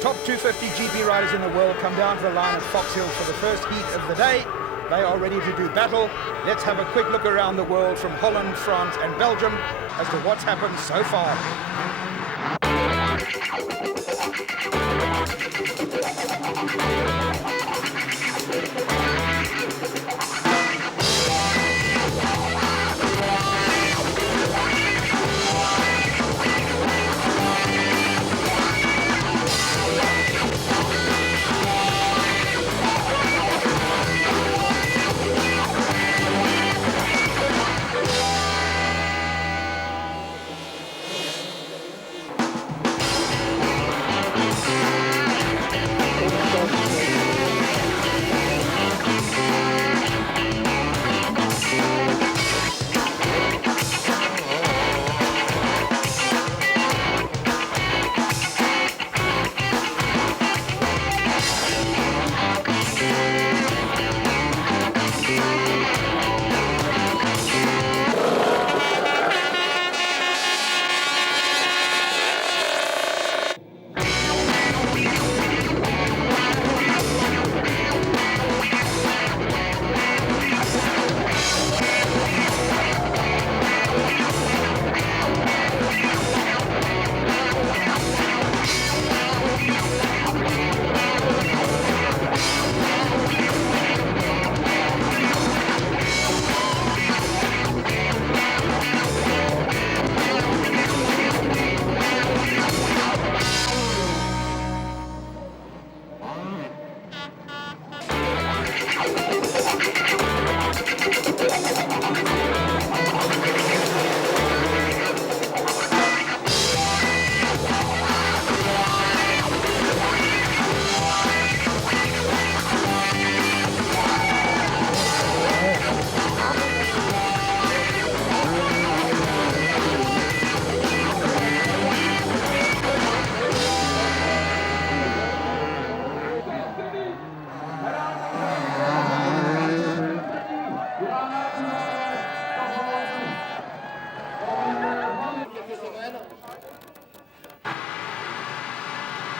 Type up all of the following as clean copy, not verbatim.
top 250 GP riders in the world come down to the line at Foxhills for the first heat of the day. They are ready to do battle. Let's have a quick look around the world from Holland, France and Belgium as to what's happened so far.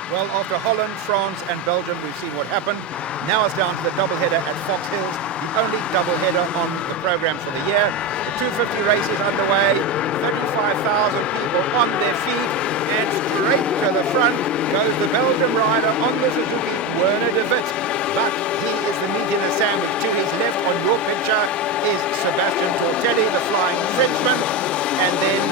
Well, after Holland, France and Belgium, we've seen what happened. Now it's down to the doubleheader at Foxhills, the only doubleheader on the program for the year. The 250 race is underway, 35,000 people on their feet, and straight to the front goes the Belgium rider on the Suzuki, Werner de Wit. But he is the meat in the sandwich. To his left on your picture is Sebastian Tortelli, the flying Frenchman, and then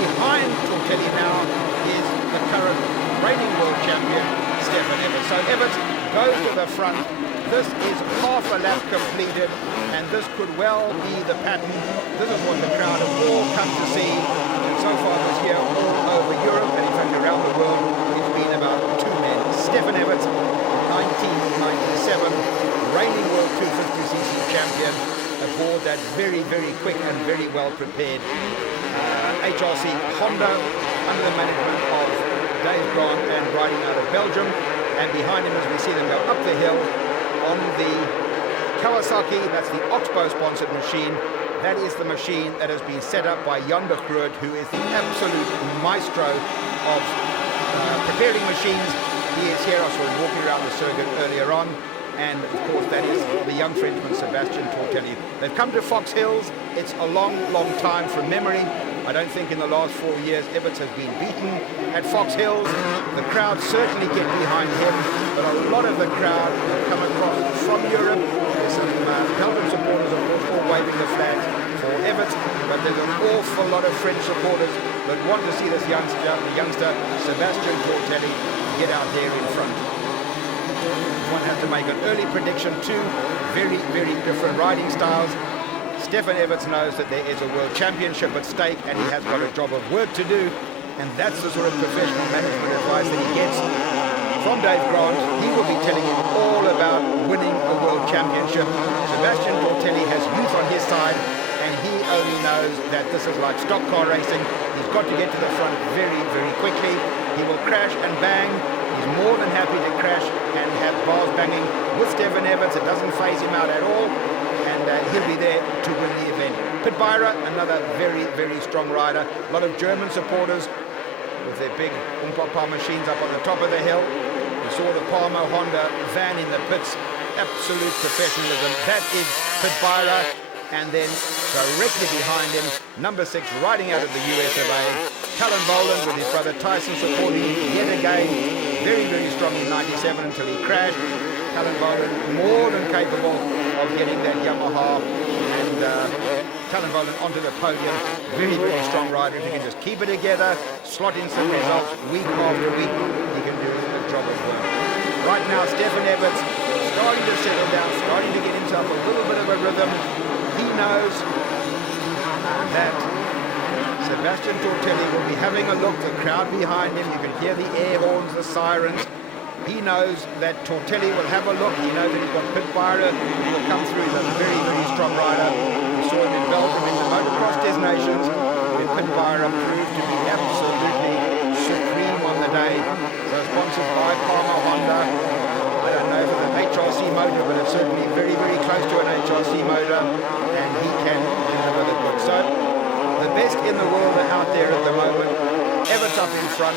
behind Tortelli now is the current reigning world champion, Stefan Everts. So Everts goes to the front. This is half a lap completed, and this could well be the pattern. This is what the crowd have all come to see. And so far this year, all over Europe, and in fact around the world, it's been about two men. Stefan Everts, 1997, reigning world 250cc champion, aboard that very, very quick and very well prepared HRC Honda under the management of Dave Grant and riding out of Belgium, and behind him as we see them go up the hill on the Kawasaki, that's the Oxbow sponsored machine. That is the machine that has been set up by Jan de Groot, who is the absolute maestro of preparing machines. He is here, I saw him walking around the circuit earlier on, and of course that is the young Frenchman Sebastian Tortelli. They've come to Foxhills. It's a long, long time from memory. I don't think in the last 4 years Everts has been beaten at Foxhills. The crowd certainly get behind him, but a lot of the crowd have come across from Europe. There's some Belgian supporters, of course, all waving the flag for Everts, but there's an awful lot of French supporters that want to see this youngster Sebastian Tortelli get out there in front. One has to make an early prediction. Two very, very different riding styles. Stefan Everts knows that there is a world championship at stake, and he has got a job of work to do, and that's the sort of professional management advice that he gets from Dave Grant. He will be telling him all about winning a world championship. Sebastian Tortelli has youth on his side, and he only knows that this is like stock car racing. He's got to get to the front very, very quickly. He will crash and bang. He's more than happy to crash and have bars banging with Stefan Everts. It doesn't phase him out at all. And he'll be there to win the event. Pit Byra, another very, very strong rider. A lot of German supporters with their big Umpapa machines up on the top of the hill. We saw the Palmer Honda van in the pits. Absolute professionalism. That is Pitbyra. And then directly behind him, number 6, riding out of the US of A, Callan Boland with his brother Tyson supporting him yet again. Very, very strong in 97 until he crashed. Callan Boland more than capable of getting that Yamaha and Callan Boland onto the podium. Very, very strong rider. If he can just keep it together, slot in some results week after week, he can do a job of work. Right now, Stefan Everts starting to settle down, starting to get himself a little bit of a rhythm. He knows that Sebastian Tortelli will be having a look, the crowd behind him. You can hear the air horns, the sirens. He knows that Tortelli will have a look. He knows that he's got Pitbyra who will come through. He's a very, very strong rider. We saw him in Belgium in the Motocross Nations, where Pitbyra proved to be absolutely supreme on the day. So sponsored by Palmer Honda. I don't know if it's an HRC motor, but it's certainly very, very close to an HRC motor, and he can deliver the goods. So the best in the world are out there at the moment. Everts up in front.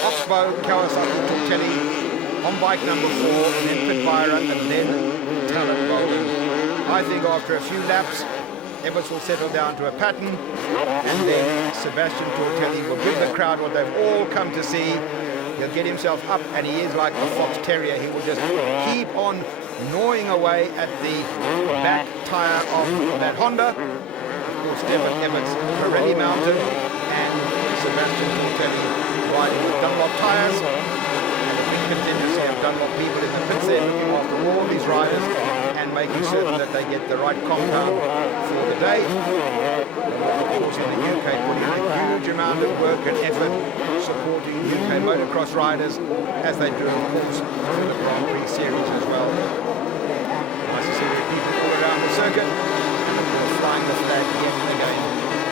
Oxbow, Kawasaki, Tortelli on bike number 4, and then Pitbyra, and then Callan Boland. I think after a few laps, Everts will settle down to a pattern, and then Sebastian Tortelli will give the crowd what they've all come to see. He'll get himself up, and he is like a fox terrier. He will just keep on gnawing away at the back tyre of that Honda. Of course, Stefan Everts, Pirelli mounted, and Sebastian Tortelli riding with Dunlop tyres. And a big contingency of Dunlop people in the pits there looking after all these riders and making certain that they get the right compound for the day. Of course, in the UK, putting in a huge amount of work and effort supporting UK motocross riders, as they do, of course, through the Grandprix series as well. Nice to see the people all around the circuit, and of course, flying the flag yet again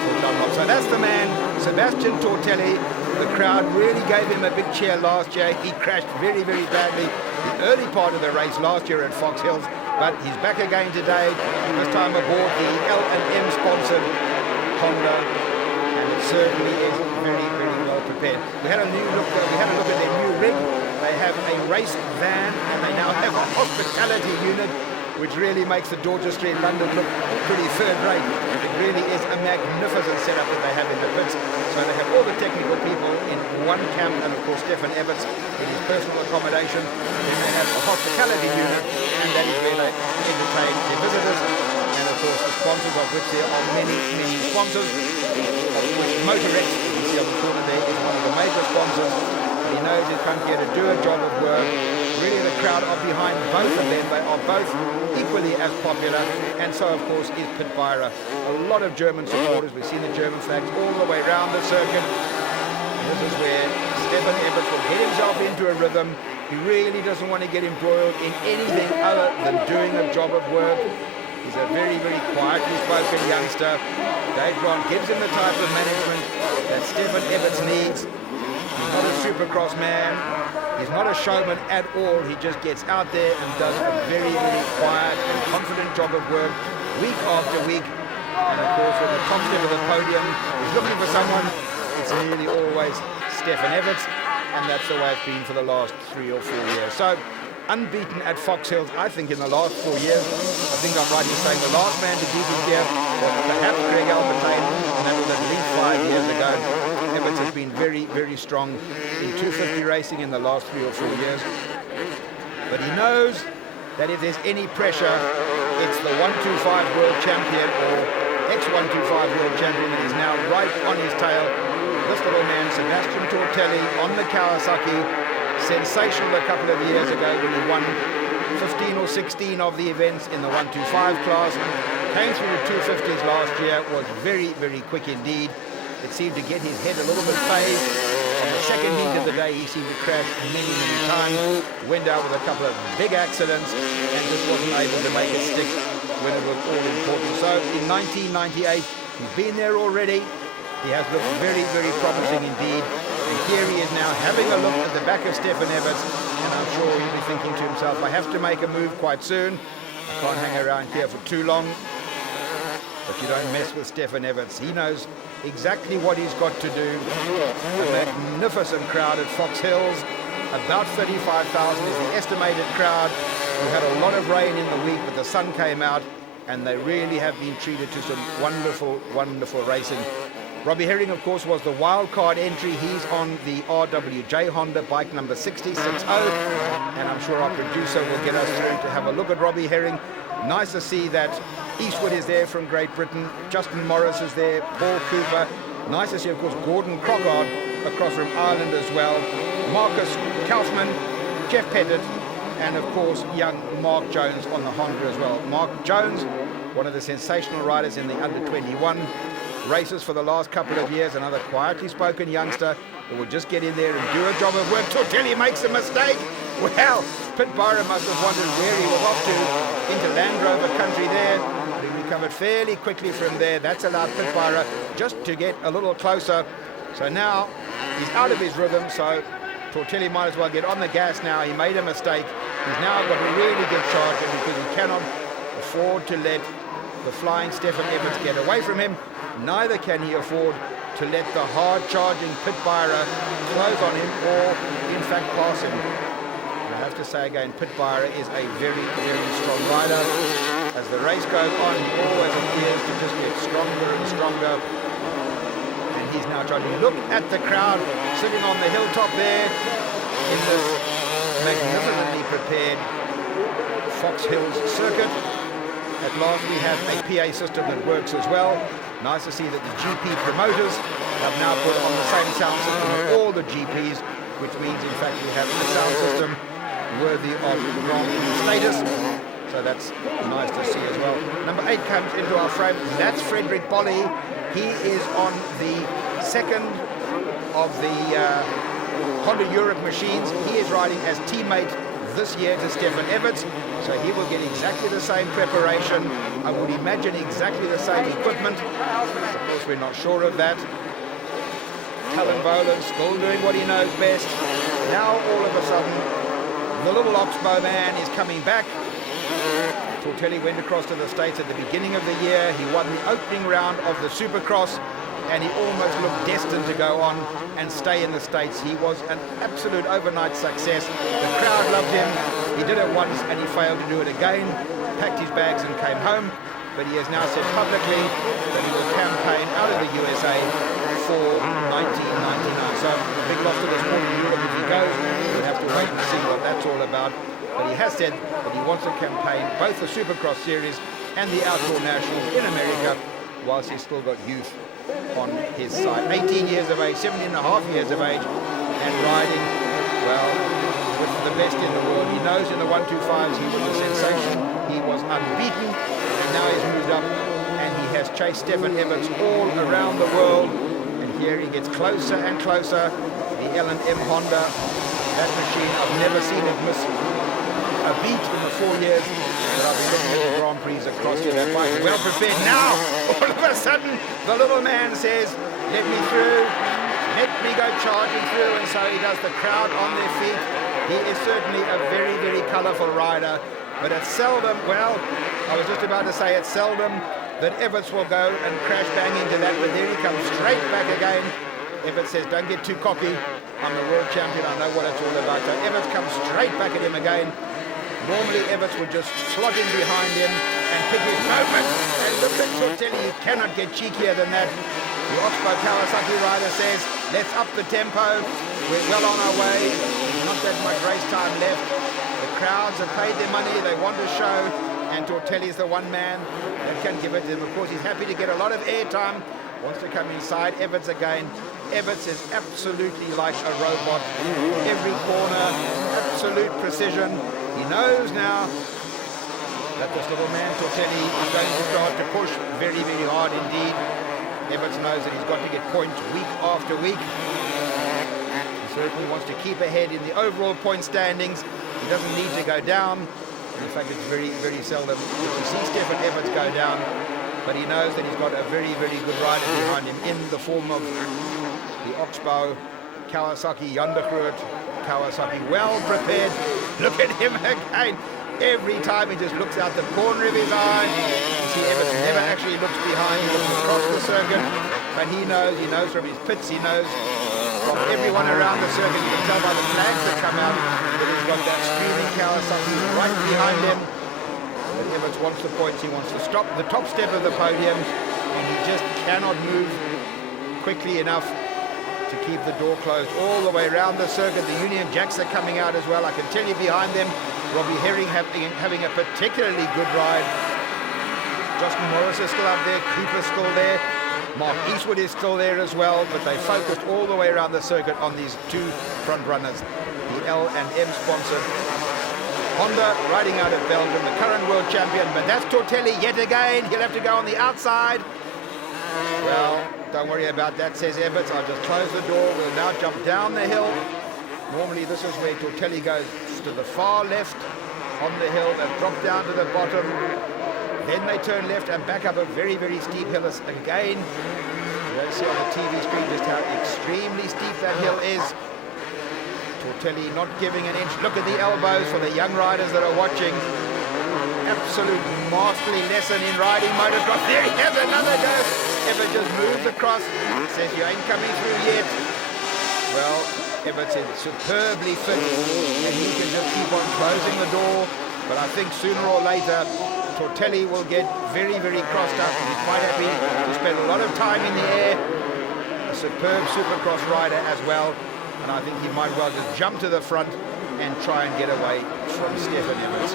for Dunlop. So that's the man, Sebastian Tortelli. The crowd really gave him a big cheer last year. He crashed very, very badly the early part of the race last year at Foxhills, but he's back again today, this time aboard the L&M sponsored Honda, and it certainly is very, very well prepared. We had a look at their new rig. They have a race van, and they now have a hospitality unit, which really makes the Dorchester Street London look pretty third rate. It really is a magnificent setup that they have in the pits. So they have all the technical people in one camp, and of course Stefan Everts in his personal accommodation. Then they have a hospitality unit, and that is where they entertain their visitors. And of course the sponsors, of which there are many, many sponsors, of which Motorex, you see on the corner there, is one of the major sponsors. He knows he's come here to do a job of work. Really, the crowd are behind both of them. They are both equally as popular, and so, of course, is Pitbyra. A lot of German supporters. We've seen the German flags all the way around the circuit. And this is where Stefan Everts will get himself into a rhythm. He really doesn't want to get embroiled in anything other than doing a job of work. He's a very, very quietly spoken youngster. Dave Grant gives him the type of management that Stefan Everts needs. He's not a supercross man. He's not a showman at all. He just gets out there and does a very, very quiet and confident job of work week after week. And of course, at the top step of the podium, he's looking for someone. It's nearly always Stefan Everts, and that's the way it's been for the last 3 or 4 years. So, unbeaten at Foxhills, I think, in the last 4 years. I think I'm right in saying the last man to beat him here was perhaps Greg Albertine, and that was at least 5 years ago. Everts has been very, very strong in 250 racing in the last 3 or 4 years. But he knows that if there's any pressure, it's the 125 world champion or ex-125 world champion that is now right on his tail. This little man, Sebastian Tortelli, on the Kawasaki. Sensational a couple of years ago when he won 15 or 16 of the events in the 125 class. Came through the 250s last year, was very, very quick indeed. It seemed to get his head a little bit phased. On the second heat of the day, he seemed to crash many, many times. Went out with a couple of big accidents and just wasn't able to make it stick when it was all important. So in 1998, he's been there already. He has looked very, very promising indeed. And here he is now having a look at the back of Stefan Everts, and I'm sure he'll be thinking to himself, I have to make a move quite soon. I can't hang around here for too long. But you don't mess with Stefan Everts. He knows exactly what he's got to do. A magnificent crowd at Foxhills. About 35,000 is the estimated crowd. We had a lot of rain in the week, but the sun came out, and they really have been treated to some wonderful, wonderful racing. Robbie Herring, of course, was the wild card entry. He's on the RWJ Honda bike number 6060, and I'm sure our producer will get us through to have a look at Robbie Herring. Nice to see that Eastwood is there from Great Britain, Justin Morris is there, Paul Cooper. Nice to see, of course, Gordon Crockard across from Ireland as well, Marcus Kaufman, Jeff Pettit, and of course young Mark Jones on the Honda as well. Mark Jones, one of the sensational riders in the under 21 races for the last couple of years, another quietly spoken youngster who will just get in there and do a job of work till he makes a mistake. Well, Pit Byron must have wondered where he was off to, into Land Rover country there. But he recovered fairly quickly from there. That's allowed Pit Byron just to get a little closer. So now he's out of his rhythm, so Tortelli might as well get on the gas now. He made a mistake. He's now got to really get charged because he cannot afford to let the flying Stefan Evans get away from him. Neither can he afford to let the hard-charging Pit Byron close on him or, in fact, pass him. And I have to say again, Pit Byron is a very, very strong rider. As the race goes on, he always appears to just get stronger and stronger. And he's now trying to look at the crowd sitting on the hilltop there in this magnificently prepared Foxhills circuit. At last we have a PA system that works as well. Nice to see that the GP promoters have now put on the same sound system as all the GPs, which means in fact we have a sound system worthy of Grand Prix status. So that's nice to see as well. Number 8 comes into our frame. That's Frederick Bolly. He is on the second of the Honda Europe machines. He is riding as teammate this year to Stefan Everts, so he will get exactly the same preparation. I would imagine exactly the same equipment. Of course, we're not sure of that. Talon Boland still doing what he knows best. Now, all of a sudden, the little Oxbow man is coming back. Tortelli went across to the States at the beginning of the year. He won the opening round of the Supercross, and he almost looked destined to go on and stay in the States. He was an absolute overnight success. The crowd loved him. He did it once and he failed to do it again, packed his bags and came home. But he has now said publicly that he will campaign out of the USA for 1999. So a big loss to the sport in Europe if he goes. We'll have to wait and see what that's all about. But he has said that he wants to campaign both the Supercross Series and the Outdoor Nationals in America whilst he's still got youth on his side. 18 years of age, 17 and a half years of age, and riding, well, with the best in the world. He knows in the 125s he was a sensation. He was unbeaten, and now he's moved up, and he has chased Stefan Everts all around the world. And here he gets closer and closer. The L&M Honda, that machine, I've never seen it miss a beat in the 4 years that I've been looking at the Grand Prix across here. That bike well prepared. Now, all of a sudden, the little man says, let me through, let me go charging through, and so he does. The crowd on their feet. He is certainly a very, very colourful rider, but it's seldom, well, I was just about to say it's seldom that Everts will go and crash bang into that, but there he comes straight back again. Everts says, don't get too cocky. I'm the world champion. I know what it's all about. So Everts comes straight back at him again. Normally Everts would just slot in behind him and pick his moment. And look at Tortelli, you cannot get cheekier than that. The Oxbow Kawasaki rider says, let's up the tempo. We're well on our way. Not that much race time left. The crowds have paid their money. They want to show. And Tortelli's the one man that can give it to them. Of course, he's happy to get a lot of airtime. Wants to come inside. Everts again. Everts is absolutely like a robot. Every corner, absolute precision. He knows now that this little man, Tortelli, is going to start to push very, very hard indeed. Everts knows that he's got to get points week after week. He certainly wants to keep ahead in the overall point standings. He doesn't need to go down. In fact, it's very, very seldom that you see Stefan Everts go down. But he knows that he's got a very, very good rider behind him in the form of the Oxbow Kawasaki Yondergroot. Kawasaki well prepared. Look at him again. Every time he just looks out the corner of his eye. You see Everts never actually looks behind. He looks across the circuit. But he knows from his pits, he knows from everyone around the circuit. You can tell by the flags that come out that he's got that screaming Kawasaki right behind him. But Everts wants the points. He wants to stop the top step of the podium, and he just cannot move quickly enough to keep the door closed all the way around the circuit. The Union Jacks are coming out as well. I can tell you behind them, Robbie Herring having a particularly good ride. Justin Morris is still up there. Cooper's still there. Mark Eastwood is still there as well, but they focused all the way around the circuit on these two front runners, the L&M sponsored Honda riding out of Belgium, the current world champion. But that's Tortelli yet again. He'll have to go on the outside. Well, don't worry about that, says Everts. I'll just close the door. We'll now jump down the hill. Normally this is where Tortelli goes to the far left on the hill and drop down to the bottom. Then they turn left and back up a very, very steep hill again. You don't see on the TV screen just how extremely steep that hill is. Tortelli not giving an inch. Look at the elbows for the young riders that are watching. Absolute masterly lesson in riding motocross. There he has another go. Everts just moves across. Says you ain't coming through yet. Well, Everts is superbly fit, and he can just keep on closing the door. But I think sooner or later, Tortelli will get very, very crossed up. He's quite happy to spend a lot of time in the air. A superb supercross rider as well. And I think he might well just jump to the front and try and get away from Stefan Everts.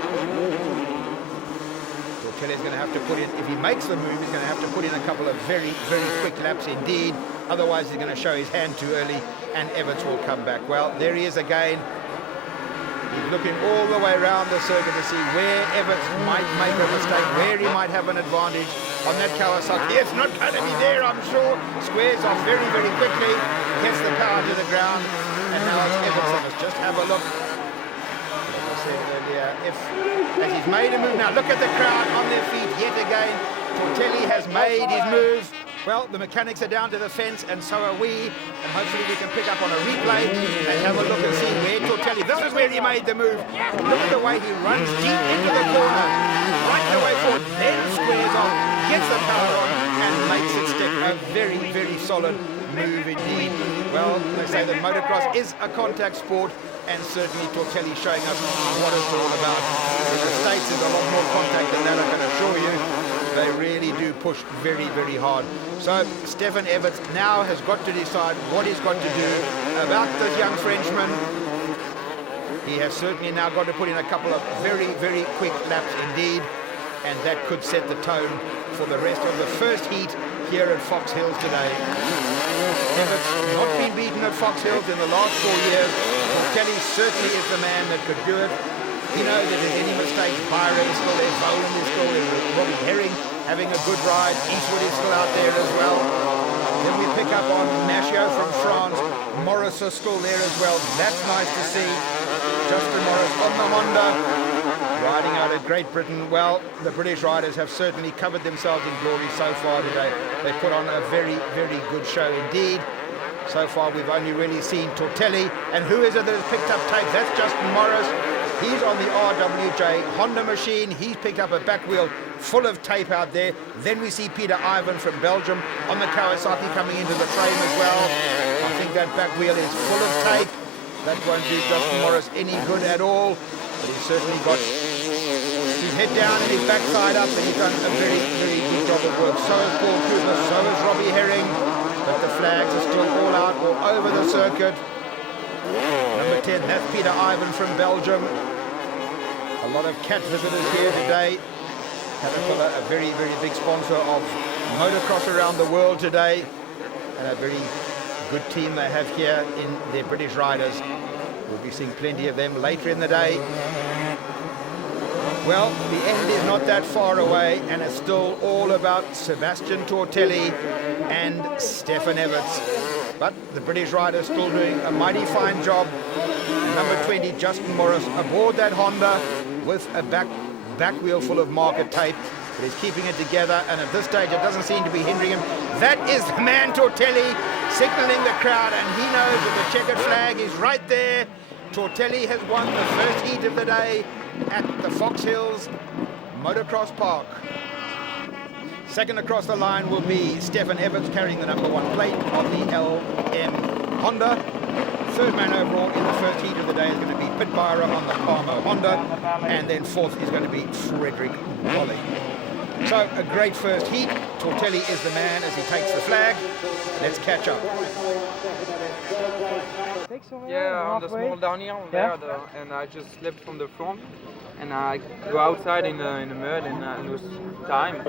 Tortelli's going to have to put in, if he makes the move, he's going to have to put in a couple of very, very quick laps indeed. Otherwise, he's going to show his hand too early and Everts will come back. Well, there he is again. He's looking all the way around the circuit to see where Everts might make a mistake, where he might have an advantage on that Kawasaki. It's not going to be there, I'm sure. Squares off very, very quickly, gets the car to the ground, and now it's Everts. Let's just have a look. Like I said earlier, as he's made a move now, look at the crowd on their feet yet again. Tortelli has made his move. Well, the mechanics are down to the fence, and so are we. And hopefully we can pick up on a replay and have a look and see where Tortelli. This is where he made the move. Look at the way he runs deep into the corner, right the way forward, then squares off, gets the power on, and makes it stick. A very, very solid move indeed. Well, they say that motocross is a contact sport, and certainly Tortelli showing us what it's all about. In the States, there's a lot more contact than that, I can assure you. They really do push very, very hard. So Stefan Everts now has got to decide what he's got to do about this young Frenchman. He has certainly now got to put in a couple of very, very quick laps indeed, and that could set the tone for the rest of the first heat here at Foxhills today. Everts not been beaten at Foxhills in the last 4 years. Tortelli certainly is the man that could do it. You know that if there's any mistakes, Byron is still there, Volan is still there, Robbie Herring having a good ride, Eastwood is still out there as well. Then we pick up on Machio from France, Morris is still there as well. That's nice to see. Justin Morris on the Honda, riding out of Great Britain. Well, the British riders have certainly covered themselves in glory so far today. They put on a very, very good show indeed. So far we've only really seen Tortelli, and who is it that has picked up tape? That's Justin Morris. He's on the RWJ Honda machine. He's picked up a back wheel full of tape out there. Then we see Peter Ivan from Belgium on the Kawasaki coming into the frame as well. I think that back wheel is full of tape. That won't do Justin Morris any good at all. But he's certainly got his head down and his backside up, and he's done a very, very good job of work. So is Paul Cooper, so is Robbie Herring. But the flags are still all out all over the circuit. Number 10, that's Peter Ivan from Belgium. A lot of cat visitors here today. Caterpillar, a very, very big sponsor of motocross around the world today. And a very good team they have here in their British riders. We'll be seeing plenty of them later in the day. Well, the end is not that far away, and it's still all about Sebastian Tortelli and Stefan Everts. But the British rider's still doing a mighty fine job. Number 20, Justin Morris, aboard that Honda with a back wheel full of marker tape. But he's keeping it together, and at this stage it doesn't seem to be hindering him. That is the man Tortelli signaling the crowd, and he knows that the checkered flag is right there. Tortelli has won the first heat of the day at the Foxhills Motocross Park. Second across the line will be Stefan Everts carrying the number 1 plate on the LM Honda. Third man overall in the first heat of the day is going to be Pit Byra on the Palmo Honda, and then fourth is going to be Frederick Wally. So a great first heat. Tortelli is the man as he takes the flag. Let's catch up. Yeah, on the small downhill there, and I just slipped from the front, and I go outside in the mud and lose time.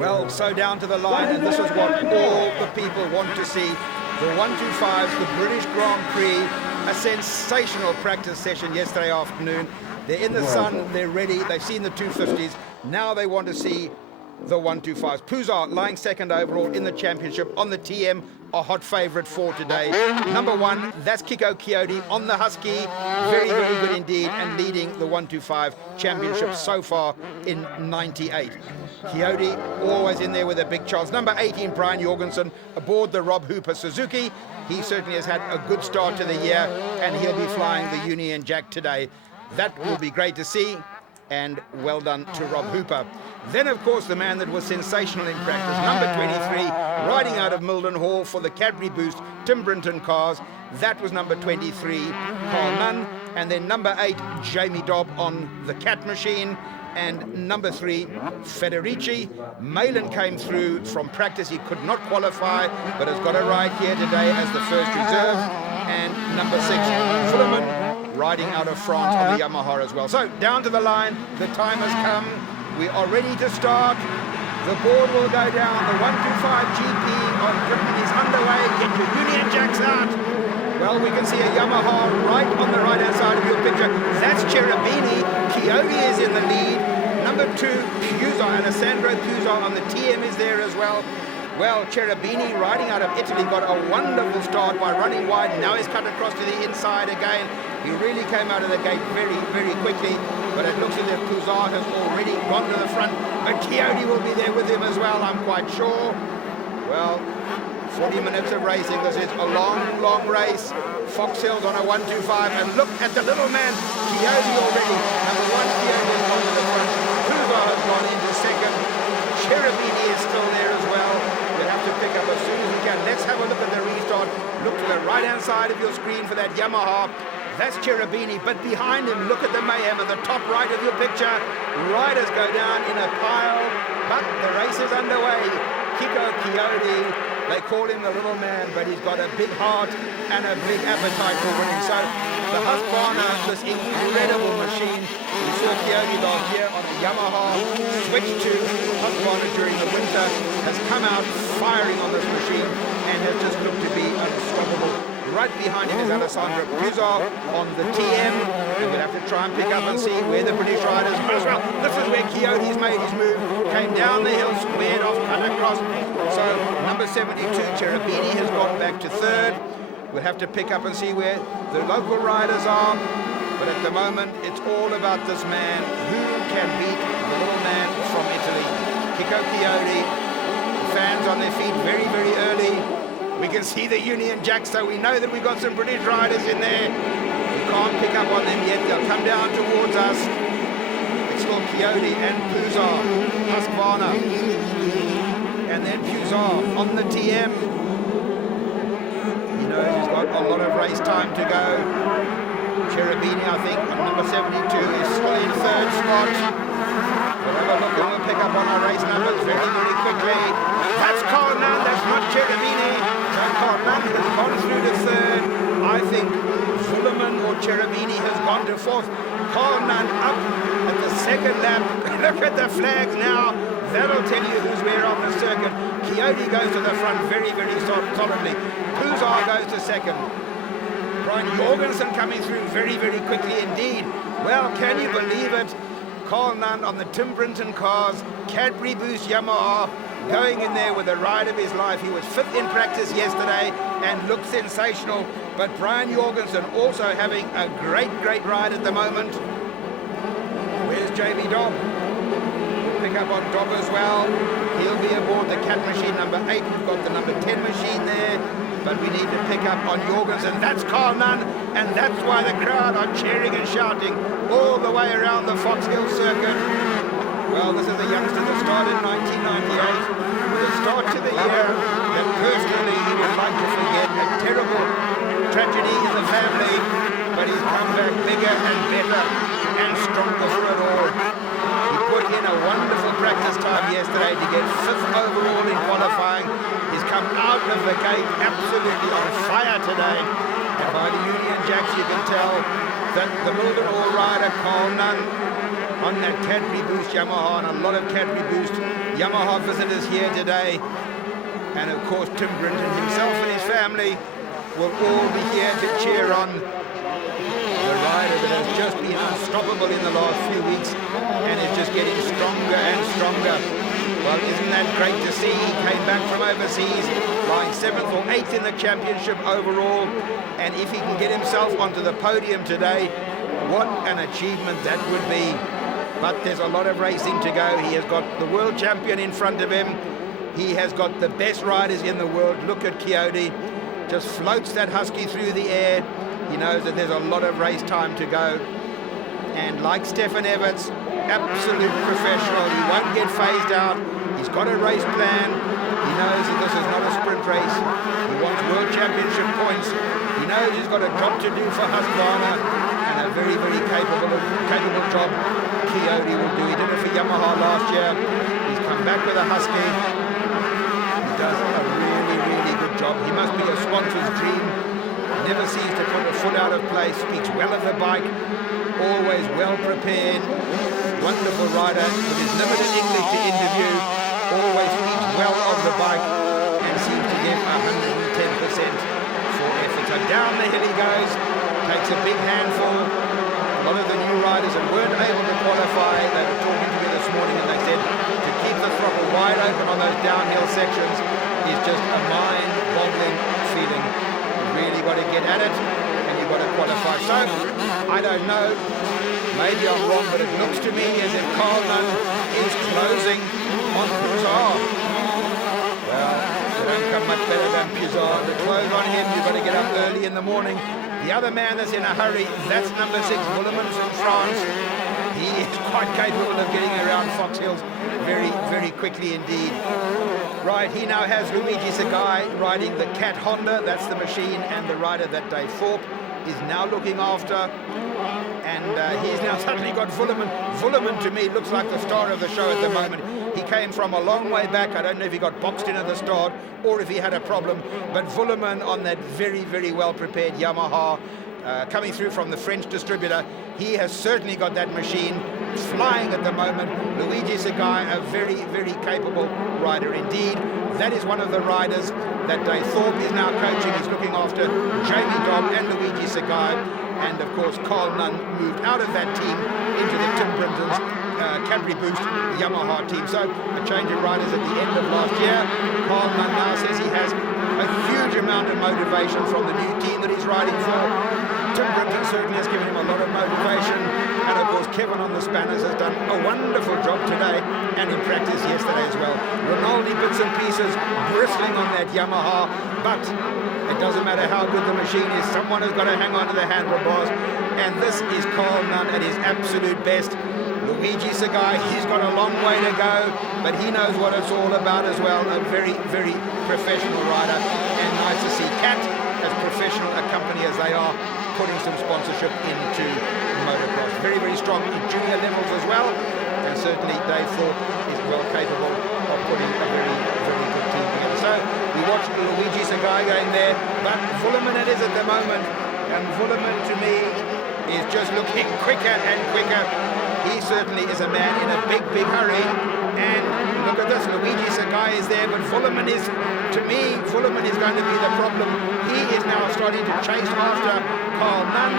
Well, so down to the line, and this is what all the people want to see. The 125s, the British Grand Prix, a sensational practice session yesterday afternoon. They're in the sun, they're ready, they've seen the 250s. Now they want to see the 125s. Pouzar lying second overall in the championship on the TM, a hot favourite for today. Number one, that's Kiko Kiyodi on the Husky. Very, very good indeed, and leading the 125 championship so far in 98. Kiyodi always in there with a big chance. Number 18, Brian Jorgensen, aboard the Rob Hooper Suzuki. He certainly has had a good start to the year, and he'll be flying the Union Jack today. That will be great to see, and well done to Rob Hooper. Then, of course, the man that was sensational in practice, number 23, riding out of Mildenhall for the Cadbury Boost Tim Brinton cars. That was number 23, Carl Nunn. And then number 8, Jamie Dobb on the Cat Machine. And number 3, Federici. Malin came through from practice. He could not qualify, but has got a ride here today as the first reserve. And number 6, Fullerman, riding out of France on the Yamaha as well. So down to the line, the time has come. We are ready to start. The board will go down. The 125 GP on Britain is underway. Get your Union Jacks out. Well, we can see a Yamaha right on the right-hand side of your picture. That's Cherubini. Kiyodi is in the lead. Number 2, Pouzar, Alessandro Pouzar on the TM is there as well. Well, Cherubini, riding out of Italy, got a wonderful start by running wide. Now he's cut across to the inside again. He really came out of the gate very, very quickly. But it looks as if Pouzar has already gone to the front. And Kiyodi will be there with him as well, I'm quite sure. Well, 40 minutes of racing. This is a long, long race. Foxhills on a 125. And look at the little man, Kiyodi already. Number 1, Kiyodi has gone to the front. Pouzar has gone into second. Cherubini is still there as well. We'll have to pick up as soon as we can. Let's have a look at the restart. Look to the right-hand side of your screen for that Yamaha. That's Cherubini, but behind him, look at the mayhem at the top right of your picture. Riders go down in a pile, but the race is underway. Kiko Kiyodi, they call him the little man, but he's got a big heart and a big appetite for winning. So the Husqvarna, this incredible machine, we saw Kiyodi last year on a Yamaha, switched to Husqvarna during the winter, has come out firing on this machine and has just looked to be unstoppable. Right behind him is Alessandro Pouzar on the TM. And we'll have to try and pick up and see where the British riders are as well. This is where Kiyodi's made his move. Came down the hill, squared off, cut across. So number 72, Cherubini, has gone back to third. We'll have to pick up and see where the local riders are. But at the moment, it's all about this man. Who can beat the little man from Italy? Kiko Kiyodi. Fans on their feet very, very early. We can see the Union Jack, so we know that we've got some British riders in there. We can't pick up on them yet. They'll come down towards us. It's still Kiyodi and Pouzar, Husqvarna. And then Pouzar on the TM. He knows he's got a lot of race time to go. Cherubini, I think, on number 72 is still in third spot. We'll have a look and we'll pick up on our race numbers very, very quickly. That's Carl Nunn, that's not Cherubini. So Carl Nunn has gone through to third. I think Fullerman or Cherubini has gone to fourth. Carl Nunn up at the second lap. Look at the flags now. That'll tell you who's where on the circuit. Kiyodi goes to the front very, very solidly. Pouzar goes to second. Brian Jorgensen coming through very, very quickly indeed. Well, can you believe it? Carl Nunn on the Tim Brinton cars, Cadbury Boost Yamaha, going in there with the ride of his life. He was fifth in practice yesterday and looked sensational. But Brian Jorgensen also having a great, great ride at the moment. Where's Jamie Dobb? Pick up on Dobb as well. He'll be aboard the Cat Machine number 8. We've got the number 10 machine there. But we need to pick up on Jorgensen. That's Carl Nunn, and that's why the crowd are cheering and shouting all the way around the Foxhills circuit. Well, this is a youngster that started in 1998 with a start to the year that personally he would like to forget. A terrible come yesterday to get 5th overall in qualifying. He's come out of the gate absolutely on fire today. And by the Union Jacks you can tell that the Mildenhall rider, Carl Nunn, on that Cadbury Boost Yamaha, and a lot of Cadbury Boost Yamaha visitors here today. And of course Tim Brinton himself and his family will all be here to cheer on the rider that has just been unstoppable in the last few weeks and is just getting stronger and stronger. Well, isn't that great to see? He came back from overseas, lying 7th or 8th in the championship overall, and if he can get himself onto the podium today, what an achievement that would be. But there's a lot of racing to go. He has got the world champion in front of him. He has got the best riders in the world. Look at Coyote, just floats that Husky through the air. He knows that there's a lot of race time to go. And like Stefan Everts, absolute professional. He won't get phased out. He's got a race plan. He knows that this is not a sprint race. He wants world championship points. He knows he's got a job to do for Husqvarna, and a very, very capable job Coyote will do. He did it for Yamaha last year. He's come back with a Husky. He does a really, really good job. He must be a sponsor's dream. Never seems to put a foot out of place. Speaks well of the bike. Always well prepared. Wonderful rider with his limited English to interview. Always speaks well of the bike and seems to give 110% for effort. So down the hill he goes. Takes a big handful. A lot of the new riders that weren't able to qualify, they were talking to me this morning and they said to keep the throttle wide open on those downhill sections is just a mind-boggling feeling. You've really got to get at it and you've got to qualify. So, I don't know, maybe I'm wrong, but it looks to me as if Carl Nunn is closing on Puzar. Well, they don't come much better than Puzar. To close on him, you've got to get up early in the morning. The other man that's in a hurry, that's number 6, Willems from France. He is quite capable of getting around Foxhills very, very quickly indeed. Right, he now has Luigi Sagai riding the Cat Honda. That's the machine and the rider that Dave Thorpe is now looking after. And he's now suddenly got Willems. Willems, to me, looks like the star of the show at the moment. He came from a long way back. I don't know if he got boxed in at the start or if he had a problem. But Willems on that very, very well-prepared Yamaha, coming through from the French distributor, he has certainly got that machine flying at the moment. Luigi Sagai, a very, very capable rider indeed. That is one of the riders that Dave Thorpe is now coaching. He's looking after Jamie Dobb and Luigi Sagai. And of course, Carl Nunn moved out of that team into the Tim Brinton's Cadbury Boost Yamaha team. So a change of riders at the end of last year. Carl Nunn now says he has a huge amount of motivation from the new team that he's riding for. Tim Brinton certainly has given him a lot of motivation. And of course, Kevin on the spanners has done a wonderful job today and in practice yesterday as well. Rinaldi bits and pieces bristling on that Yamaha, but it doesn't matter how good the machine is, someone has got to hang on to the handlebars, and this is Carl Nunn at his absolute best. Luigi Sagai, he's got a long way to go, but he knows what it's all about as well. A very, very professional rider, and nice to see Cat, as professional a company as they are, putting some sponsorship into motocross. Very, very strong in junior levels as well, and certainly Dave Thorpe is well capable of putting a very, very good team together. So we watched Luigi Sagai going there, but Willems it is at the moment, and Willems to me is just looking quicker and quicker. He certainly is a man in a big, big hurry. And look at this, Luigi Sagai is there, but Willems is, to me, Willems is going to be the problem. He is now starting to chase after Carl Nunn.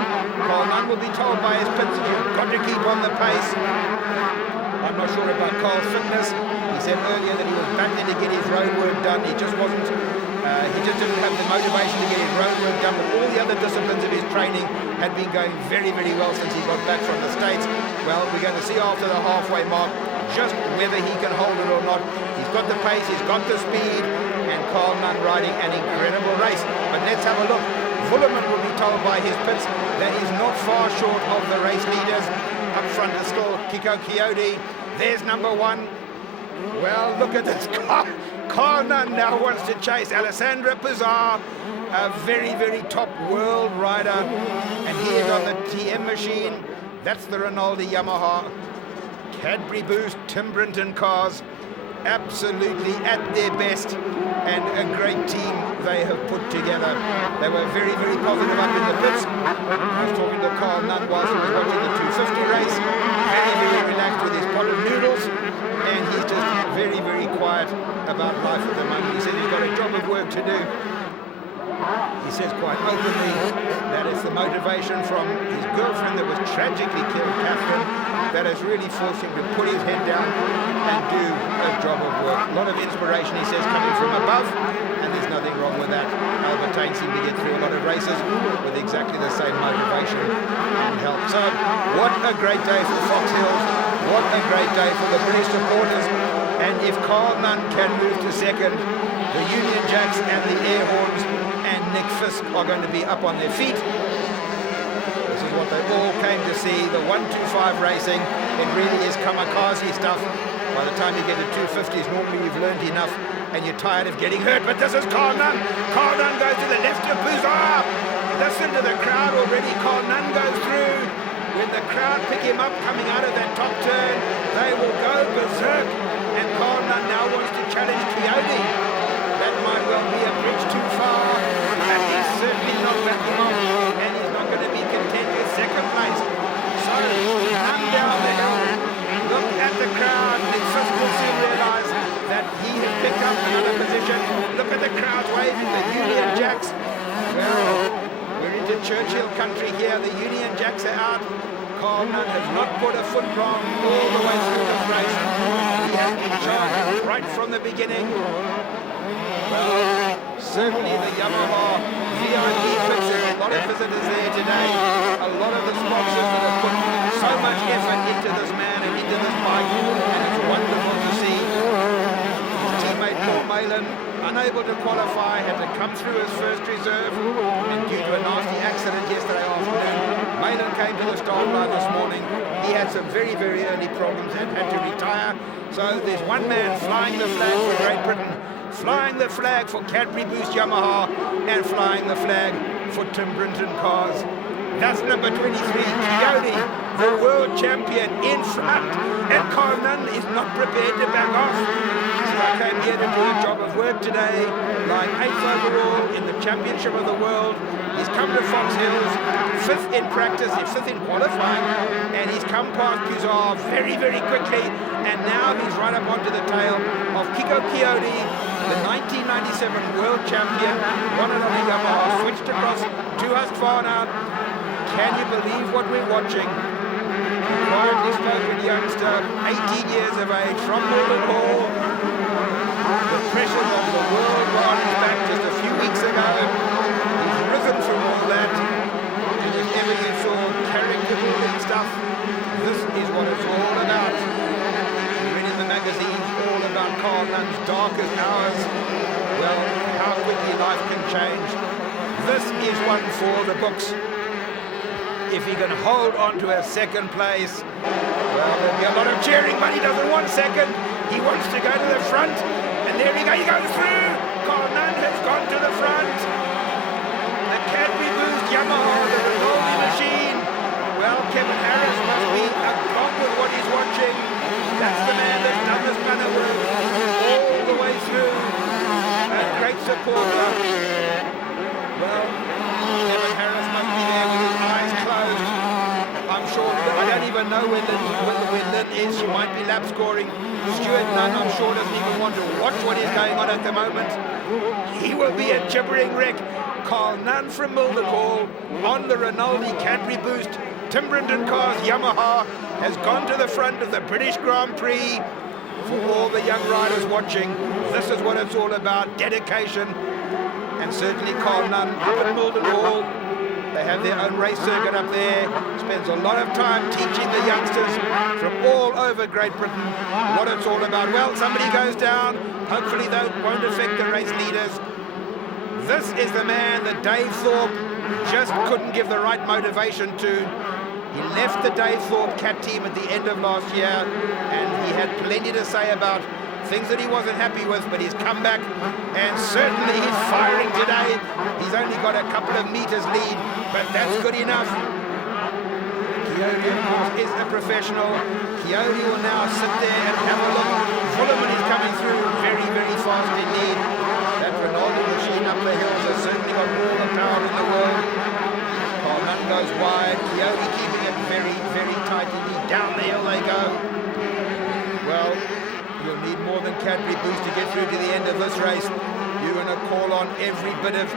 Carl Nunn will be told by his pits that you've got to keep on the pace. I'm not sure about Carl's fitness. He said earlier that he was battling to get his road work done. He just wasn't, he just didn't have the motivation to get his road work done, but all the other disciplines of his training had been going very, very well since he got back from the States. Well, we're going to see after the halfway mark just whether he can hold it or not. He's got the pace, he's got the speed, and Carl Nunn riding an incredible race. But let's have a look. Willems will be told by his pits that he's not far short of the race leaders. Up front is still Kiko Coyote. There's number 1. Well, look at this. Carl Nunn now wants to chase Alessandro Pizar, a very, very top world rider. And he is on the TM machine. That's the Rinaldi Yamaha. Cadbury Boost, Tim Brinton cars. absolutely at their best, and a great team they have put together. They were very, very positive up in the pits. I was talking to Carl Nunn whilst he was watching the 250 race. Very, very relaxed with his pot of noodles, and he's just very, very quiet about life at the moment. He said he's got a job of work to do. He says quite openly that it's the motivation from his girlfriend that was tragically killed, Catherine, that has really forced him to put his head down and do a job of work. A lot of inspiration, he says, coming from above, and there's nothing wrong with that. Albertine seemed to get through a lot of races with exactly the same motivation and help. So, what a great day for Foxhills. What a great day for the British supporters. And if Carl Nunn can move to second, the Union Jacks and the Airhorns and Nick Fisk are going to be up on their feet. This is what they all came to see, the 125 racing. It really is kamikaze stuff. By the time you get to 250s, normally you've learned enough and you're tired of getting hurt. But this is Carl Nunn. Carl Nunn goes to the left of Bouzard. Listen to the crowd already. Carl Nunn goes through. When the crowd pick him up coming out of that top turn, they will go berserk. And Carl Nunn now wants to challenge Coyote. That might well be a bridge too far, and he's certainly not backing off, and he's not going to be content with second place. So, Nunn down the hill, look at the crowd. Nick Fisk will soon realise that he has picked up another position. Look at the crowd waving, the Union Jacks. Well, we're into Churchill country here. The Union Jacks are out. Carl Nunn has not put a foot wrong all the way through this race. He has been charging right from the beginning. Well, certainly the Yamaha VIP pits, there's a lot of visitors there today. A lot of the sponsors that have put so much effort into this man and into this bike, and it's wonderful to see. His teammate Paul Malin, unable to qualify, had to come through his first reserve, and due to a nasty accident yesterday afternoon, Malin came to the start line this morning. He had some very, very early problems and had to retire. So there's one man flying the flag for Great Britain, flying the flag for Cadbury Boost Yamaha, and flying the flag for Tim Brinton Cars. That's number 23, Coyote, the world champion, in front, and Carl Nunn is not prepared to back off. So I came here to do a job of work today, lying 8th overall in the championship of the world. He's come to Foxhills, 5th in practice, he's 5th in qualifying, and he's come past Bouzard very, very quickly, and now he's right up onto the tail of Kiko Coyote, the 1997 world champion, won it on a Yamaha, switched across to Husqvarna. Can you believe what we're watching? Quietly spoken youngster, 18 years of age, from Milton Hall. The pressures of the world were on his back just a few weeks ago. He's risen from all that. And if ever you saw character building stuff, this is what it's all about. You read in the magazines all about Carl Nunn's darkest hours. Well, how quickly life can change. This is one for the books. If he can hold on to a second place, well, there'll be a lot of cheering, but he doesn't want second. He wants to go to the front, and there he goes. He goes through. Carl Nunn has gone to the front. The Cadbury Boost Yamaha, the Rinaldi machine. Well, Kevin Harris must be agog with what he's watching. That's the man that's done this kind of work all the way through. A great supporter. Well, Kevin Harris must be there with his eyes closed. I'm sure, I don't even know where Lynn is. She might be lap scoring. Stuart Nunn, I'm sure, doesn't even want to watch what is going on at the moment. He will be a gibbering wreck. Carl Nunn from Mildenhall on the Rinaldi Cadbury Boost Tim Brinton Cars Yamaha has gone to the front of the British Grand Prix. For all the young riders watching, this is what it's all about, dedication. And certainly Carl Nunn up at Mildenhall. They have their own race circuit up there, spends a lot of time teaching the youngsters from all over Great Britain what it's all about. Well, somebody goes down, hopefully that won't affect the race leaders. This is the man that Dave Thorpe just couldn't give the right motivation to. He left the Dave Thorpe Cat team at the end of last year, and he had plenty to say about things that he wasn't happy with, but he's come back, and certainly he's firing today. He's only got a couple of meters lead, but that's good enough. Coyote, of course, is a professional. Coyote will now sit there and have a look. Fullerman is coming through very, very fast indeed. That Ronaldo machine up the hills has certainly got all the power in the world. Carl Nunn goes wide. Coyote keeping it very, very tight indeed. Down the hill they go. Well, you'll need more than Cadbury Boost to get through to the end of this race. You're going to call on every bit of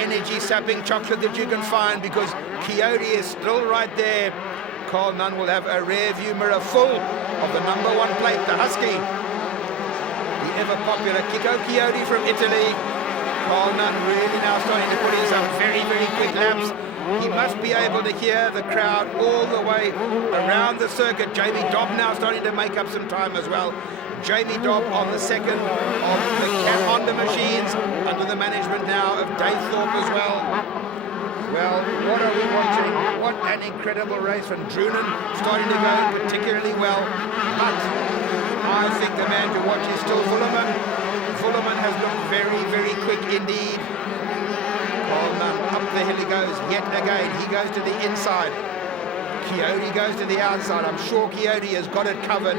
energy-sapping chocolate that you can find, because Coyote is still right there. Carl Nunn will have a rear view mirror full of the #1 plate, the Husky. The ever-popular Kiko Coyote from Italy. Carl Nunn really now starting to put in some very, very quick laps. He must be able to hear the crowd all the way around the circuit. Jamie Dobb now starting to make up some time as well. Jamie Dobb on the second of the Cat Honda machines, under the management now of Dave Thorpe as well. Well, what are we watching? What an incredible race from Drunen, starting to go particularly well. But I think the man to watch is still Fullerman. Fullerman has looked very, very quick indeed. Carl Nunn, up the hill he goes yet again. He goes to the inside. Coyote goes to the outside. I'm sure Coyote has got it covered.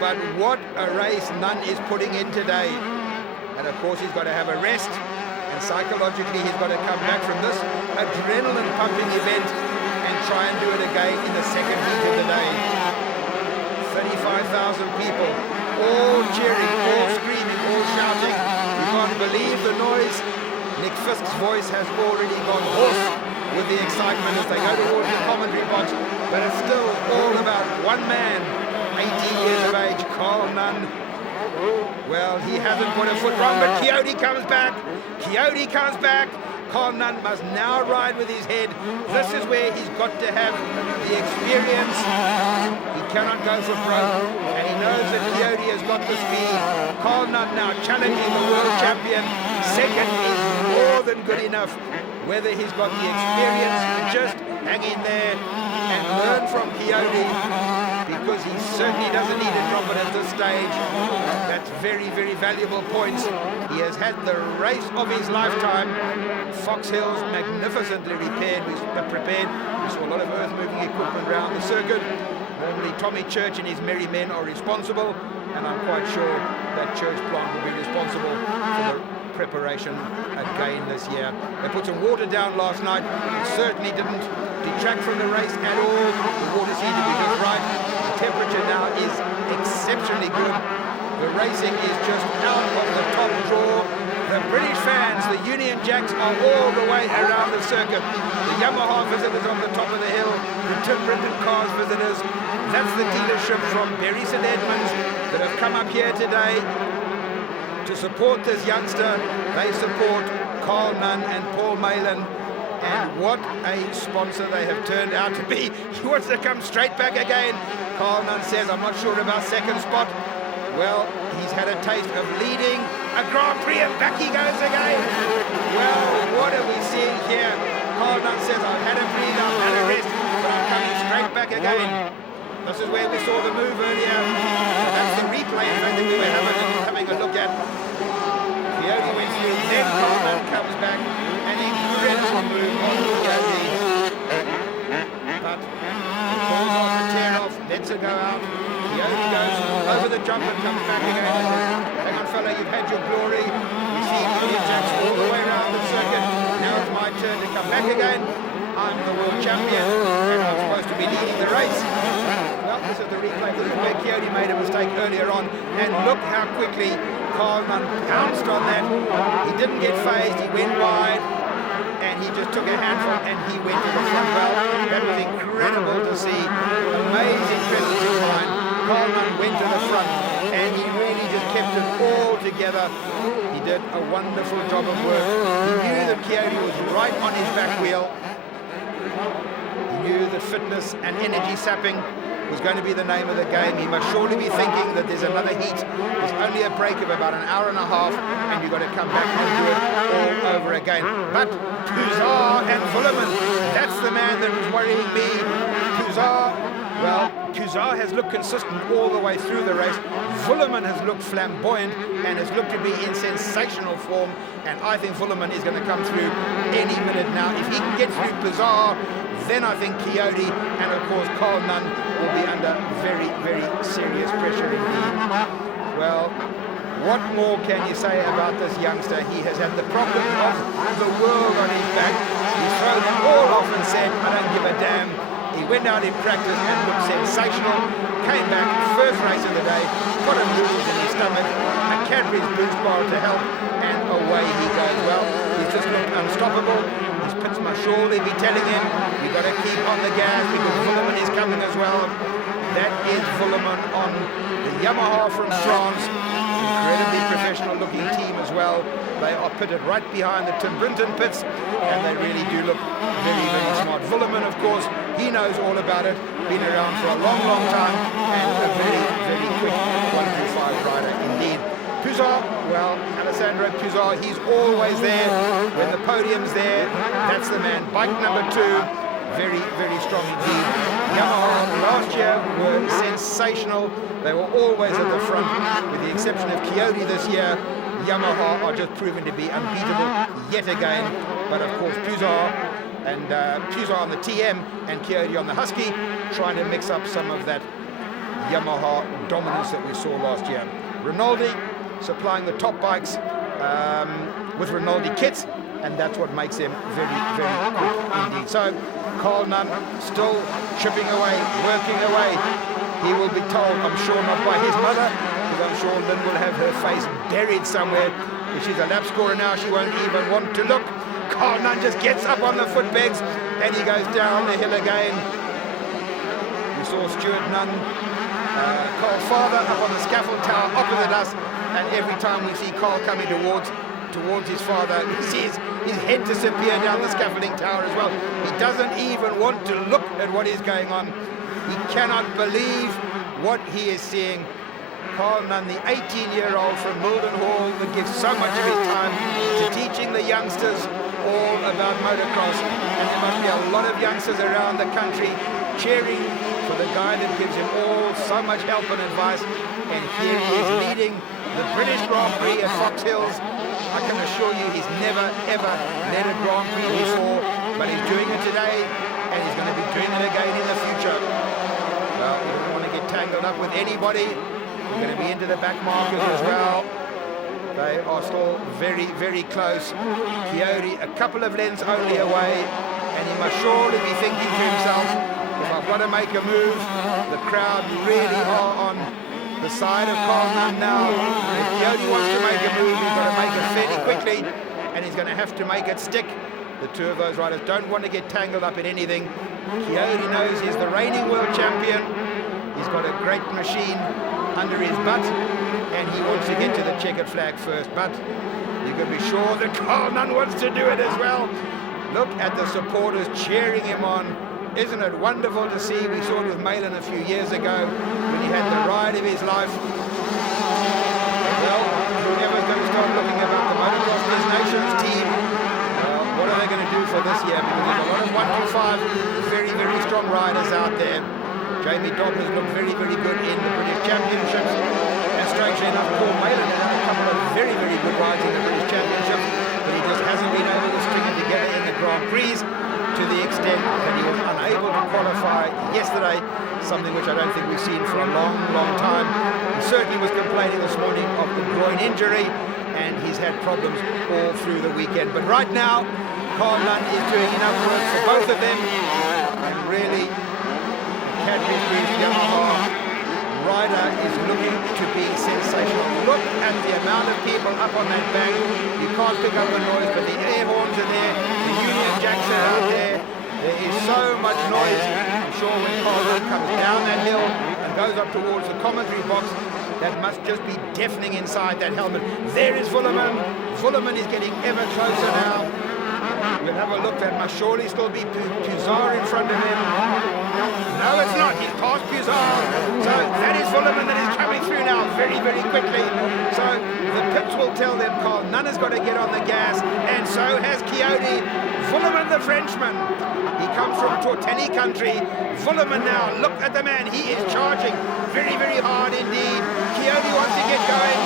But what a race Nunn is putting in today. And of course he's got to have a rest. And psychologically he's got to come back from this adrenaline pumping event and try and do it again in the second heat of the day. 35,000 people, all cheering, all screaming, all shouting. You can't believe the noise. Nick Fisk's voice has already gone hoarse with the excitement as they go towards the commentary box. But it's still all about one man, 18 years of age, Carl Nunn. Well, he hasn't put a foot wrong, but Coyote comes back. Coyote comes back. Carl Nunn must now ride with his head. This is where he's got to have the experience. He cannot go for broke, and he knows that Coyote has got the speed. Carl Nunn now challenging the world champion. Second is more than good enough. Whether he's got the experience to just hang in there and learn from Coyote, because he certainly doesn't need to drop it at this stage. That's very, very valuable points. He has had the race of his lifetime. Foxhills magnificently prepared. We saw a lot of earth-moving equipment around the circuit. Normally Tommy Church and his merry men are responsible, and I'm quite sure that Church plant will be responsible for the preparation again this year. They put some water down last night. It certainly didn't detract from the race at all. The water seemed to be just right. The temperature now is exceptionally good. The racing is just out of the top draw. The British fans, the Union Jacks, are all the way around the circuit. The Yamaha visitors on the top of the hill, the Tim Britton Cars visitors. That's the dealership from Bury St Edmunds that have come up here today to support this youngster. They support Carl Nunn and Paul Malin. And what a sponsor they have turned out to be. He wants to come straight back again. Carl Nunn says, I'm not sure about second spot. Well, he's had a taste of leading a Grandprix, and back he goes again. Well, what are we seeing here? Carl Nunn says, I've had a breathe, I've had a rest, but I'm coming straight back again. This is where we saw the move earlier. That's the replay, in fact, that we were having a look at. Coyote went through, then Carl Nunn comes back. An incredible move on Coyote. But he pulls off the tear off, lets it go out. Coyote goes over the jump and comes back again. Hang on, fella, you've had your glory. We see Union Jacks all the way around the circuit. Now it's my turn to come back again. I'm the world champion, and I'm supposed to be leading the race. Well, this is the replay. This is where Coyote made a mistake earlier on. And look how quickly Carl Nunn pounced on that. He didn't get phased, he went wide. And he just took a handful and he went to the front. Well, that was incredible to see. Amazing presence of mind. Carl Nunn went to the front and he really just kept it all together. He did a wonderful job of work. He knew that Coyote was right on his back wheel. He knew that fitness and energy sapping was going to be the name of the game. He must surely be thinking that there's another heat. There's only a break of about an hour and a half, and you've got to come back and do it all over again. But Kuzar and Fullerman, that's the man that was worrying me. Kuzar has looked consistent all the way through the race. Fullerman has looked flamboyant and has looked to be in sensational form, and I think Fullerman is going to come through any minute now. If he can get through Kuzar, then I think Coyote and of course Carl Nunn will be under very, very serious pressure indeed. Well, what more can you say about this youngster? He has had the problems of the world on his back. He's thrown it all off and said, I don't give a damn. He went out in practice and looked sensational, came back, first race of the day, got a noodles in his stomach, a Cadbury's boost bar to help, and away he goes. Well, he's just looked unstoppable. His pits must surely be telling him, you've got to keep on the gas because Vuillemin is coming as well. That is Vuillemin on the Yamaha from France. Incredibly professional looking team as well. They are pitted right behind the Tim Brinton pits, and they really do look very, very smart. Vuillemin, of course, he knows all about it, been around for a long, long time, and a very, very quick 125 rider indeed. Puzar, well, Alessandro Puzar, he's always there. When the podium's there, that's the man. Bike number 2, very, very strong indeed. Yamaha last year were sensational. They were always at the front, with the exception of Coyote this year. Yamaha are just proven to be unbeatable yet again. But of course, Puzar on the TM and Coyote on the Husky, trying to mix up some of that Yamaha dominance that we saw last year. Rinaldi supplying the top bikes with Rinaldi kits, and that's what makes them very, very quick indeed. So Carl Nunn still chipping away, working away. He will be told, I'm sure not by his mother, because I'm sure Lynn will have her face buried somewhere. If she's a lap scorer now, she won't even want to look. Carl Nunn just gets up on the footpegs and he goes down the hill again. We saw Stuart Nunn, Carl's father, up on the scaffold tower opposite us, and every time we see Carl coming towards his father, he sees his head disappear down the scaffolding tower as well. He doesn't even want to look at what is going on. He cannot believe what he is seeing. Carl Nunn, the 18-year-old from Mildenhall, that gives so much of his time to teaching the youngsters all about motocross. And there must be a lot of youngsters around the country cheering for the guy that gives him all so much help and advice. And here he is leading the British Grand Prix at Foxhills. I can assure you he's never, ever led a Grand Prix before, but he's doing it today, and he's going to be doing it again in the future. Well, he doesn't want to get tangled up with anybody. We're going to be into the back markers as well. They are still very, very close. Coyote a couple of lengths only away, and he must surely be thinking to himself, if I've got to make a move, the crowd really are on the side of Carl Nunn now. If Coyote wants to make a move, he's got to make it fairly quickly, and he's going to have to make it stick. The two of those riders don't want to get tangled up in anything. Coyote knows he's the reigning world champion. He's got a great machine under his butt, and he wants to get to the checkered flag first, but you can be sure that Carl Nunn wants to do it as well. Look at the supporters cheering him on. Isn't it wonderful to see? We saw it with Malin a few years ago when he had the ride of his life. Well, whoever's going to start looking about the Motocross Des Nations team, what are they going to do for this year? Because there's a lot of 125 very, very strong riders out there. Jamie Dobb has looked very, very good in the British Championships. And strangely enough, Paul Malin has had a couple of very, very good rides in the British Championships, but he just hasn't been able to string it together in the Grand Prix to the extent that he was unable to qualify yesterday, something which I don't think we've seen for a long, long time. He certainly was complaining this morning of the groin injury, and he's had problems all through the weekend. But right now, Carl Nunn is doing enough work for both of them, and really, Cadbury's Boost Yamaha rider is looking to be sensational. Look at the amount of people up on that bank. You can't pick up the noise, but the air horns are there, the Union Jacks are out there. There is so much noise. I'm sure when Carl Nunn comes down that hill and goes up towards the commentary box, that must just be deafening inside that helmet. There is Vuillemin. Vuillemin is getting ever closer now. We'll have a look. That must surely still be Puzar in front of him. No, it's not. He's past Puzar. So that is Vuillemin that is coming through now very, very quickly. So the pits will tell them Carl Nunn has got to get on the gas, and so has Coyote. Vuillemin, the Frenchman. He comes from Torteni country. Vuillemin now. Look at the man. He is charging very, very hard indeed. Coyote wants to get going.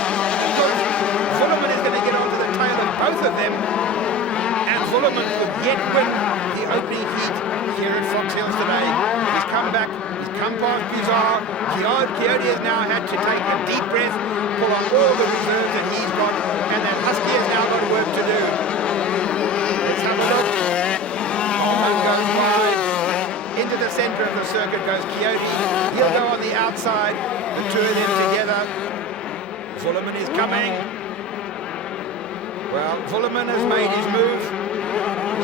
Vuillemin is going to get onto the tail of both of them. And Vuillemin could yet win the opening heat here at come past Bizarre. Coyote has now had to take a deep breath, pull on all the reserves that he's got, and that Husky has now got work to do. Let's have a look. One goes wide. Into the center of the circuit goes Coyote. He'll go on the outside. The two of them together. Vuillemin is coming. Well, Vuillemin has made his move.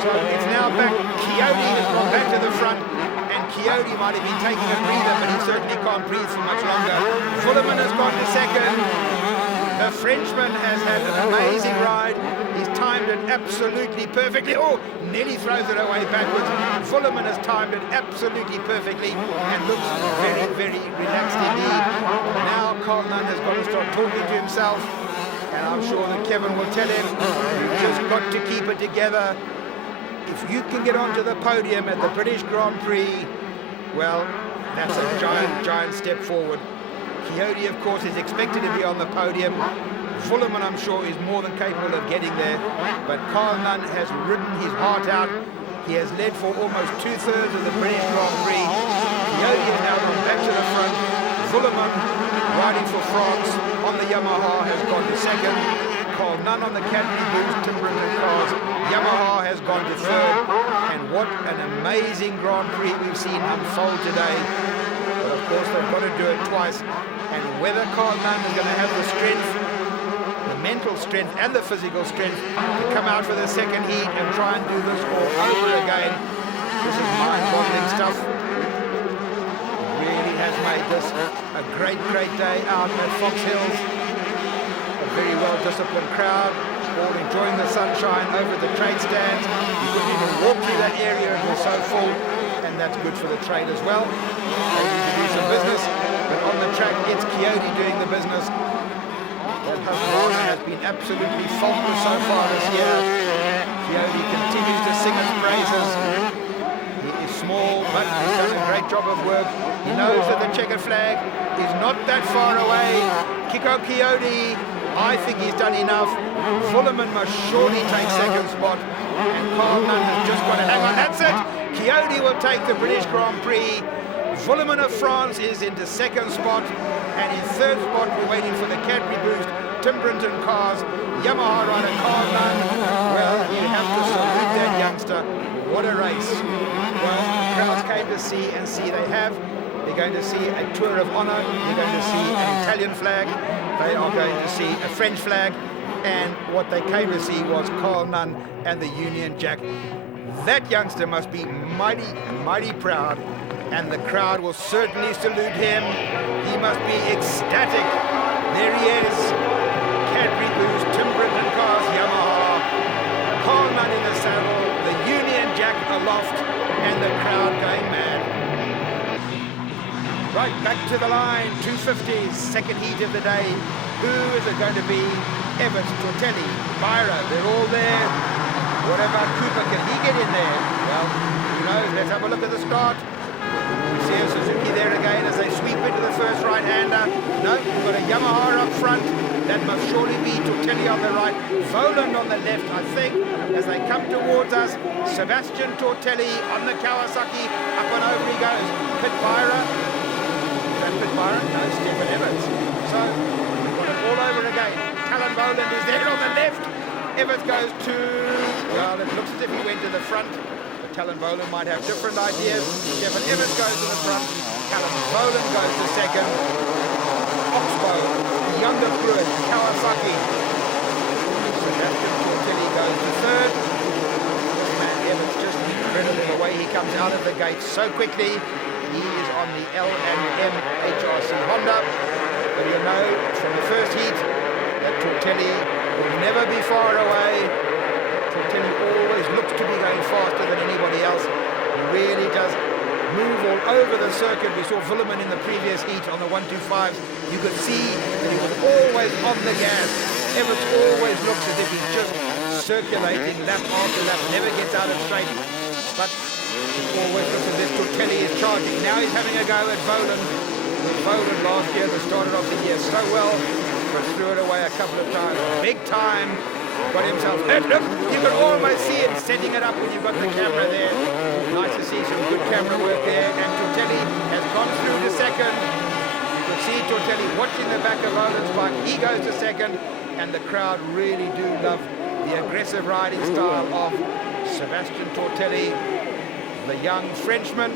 So it's now back. Coyote has gone back to the front. And Coyote might have been taking a breather, but he certainly can't breathe for much longer. Vuillemin has gone to second. The Frenchman has had an amazing ride. He's timed it absolutely perfectly. Oh, nearly throws it away backwards. Vuillemin has timed it absolutely perfectly and looks very, very relaxed indeed. Now Carl Nunn has got to start talking to himself, and I'm sure that Kevin will tell him, you've just got to keep it together. If you can get onto the podium at the British Grand Prix, well, that's a giant, giant step forward. Coyote, of course, is expected to be on the podium. Vuillemin, I'm sure, is more than capable of getting there. But Carl Nunn has ridden his heart out. He has led for almost 2/3 of the British Grand Prix. Coyote has now gone back to the front. Vuillemin, riding for France on the Yamaha, has gone to second. Carl Nunn on the Cadbury Boost Timberland cars. Yamaha has gone to third. And what an amazing Grand Prix we've seen unfold today. But of course, they've got to do it twice. And whether Carl Nunn is going to have the strength, the mental strength and the physical strength to come out for the second heat and try and do this all over again. This is mind-boggling stuff. It really has made this a great, great day out at Foxhills. A very well-disciplined crowd, all enjoying the sunshine over the trade stands. You couldn't even walk through that area, it was so full, and that's good for the trade as well. They need to do some business, but on the track it's Coyote doing the business. That Husqvarna has been absolutely faultless so far this year. Coyote continues to sing its praises. He is small, but he's done a great job of work. He knows that the checkered flag is not that far away. Kiko Coyote, I think he's done enough. Vuillemin must surely take second spot. And Carl Nunn has just got to hang on. That's it. Coyote will take the British Grand Prix. Vuillemin of France is into second spot. And in third spot, we're waiting for the Cadbury Boost Tim Brinton cars. Yamaha rider Carl Nunn. Well, you have to salute that youngster. What a race. Well, crowds came to see, and see they have. They're going to see a tour of honour. They're going to see an Italian flag. They are going to see a French flag. And what they came to see was Carl Nunn and the Union Jack. That youngster must be mighty, mighty proud. And the crowd will certainly salute him. He must be ecstatic. There he is. Cadbury Boost, Tim Brinton cars, Yamaha. Carl Nunn in the saddle, the Union Jack aloft, and the crowd going mad. Right, back to the line, 250s, second heat of the day. Who is it going to be? Evans, Tortelli, Byra, they're all there. What about Cooper? Can he get in there? Well, who knows? Let's have a look at the start. We see a Suzuki there again as they sweep into the first right-hander. No, we've got a Yamaha up front. That must surely be Tortelli on the right. Voland on the left, I think, as they come towards us. Sebastian Tortelli on the Kawasaki. Up and over he goes. Pit Byra. Is that Pit Byra? No, Stephen Evans. So, we've got it all over again. Talon Voland is there on the left. Evans goes to... Well, it looks as if he went to the front. Talon Voland might have different ideas. Stephen Evans goes to the front. Talon Voland goes to second. Oxbow, the younger Pruitt, Kawasaki. Sebastian Tortelli goes to third. This man Evans just incredible the way he comes out of the gate so quickly. He is on the L&M HRC Honda. But you know from the first heat that Tortelli will never be far away. Tortelli always looks to be going faster than anybody else. He really does move all over the circuit. We saw Vuillemin in the previous heat on the 125s. You could see that he was always on the gas. Evans always looks as if he's just circulating lap after lap, never gets out of straight. But it always looks as if Tortelli is charging. Now he's having a go at Voland. Voland last year that started off the year so well, but threw it away a couple of times. Big time got himself hit. Look, you can almost see him setting it up when you've got the camera there. Nice to see some good camera work there. And Tortelli has gone through to second. You can see Tortelli watching the back of Owen's bike. He goes to second, and the crowd really do love the aggressive riding style of Sebastian Tortelli, the young Frenchman.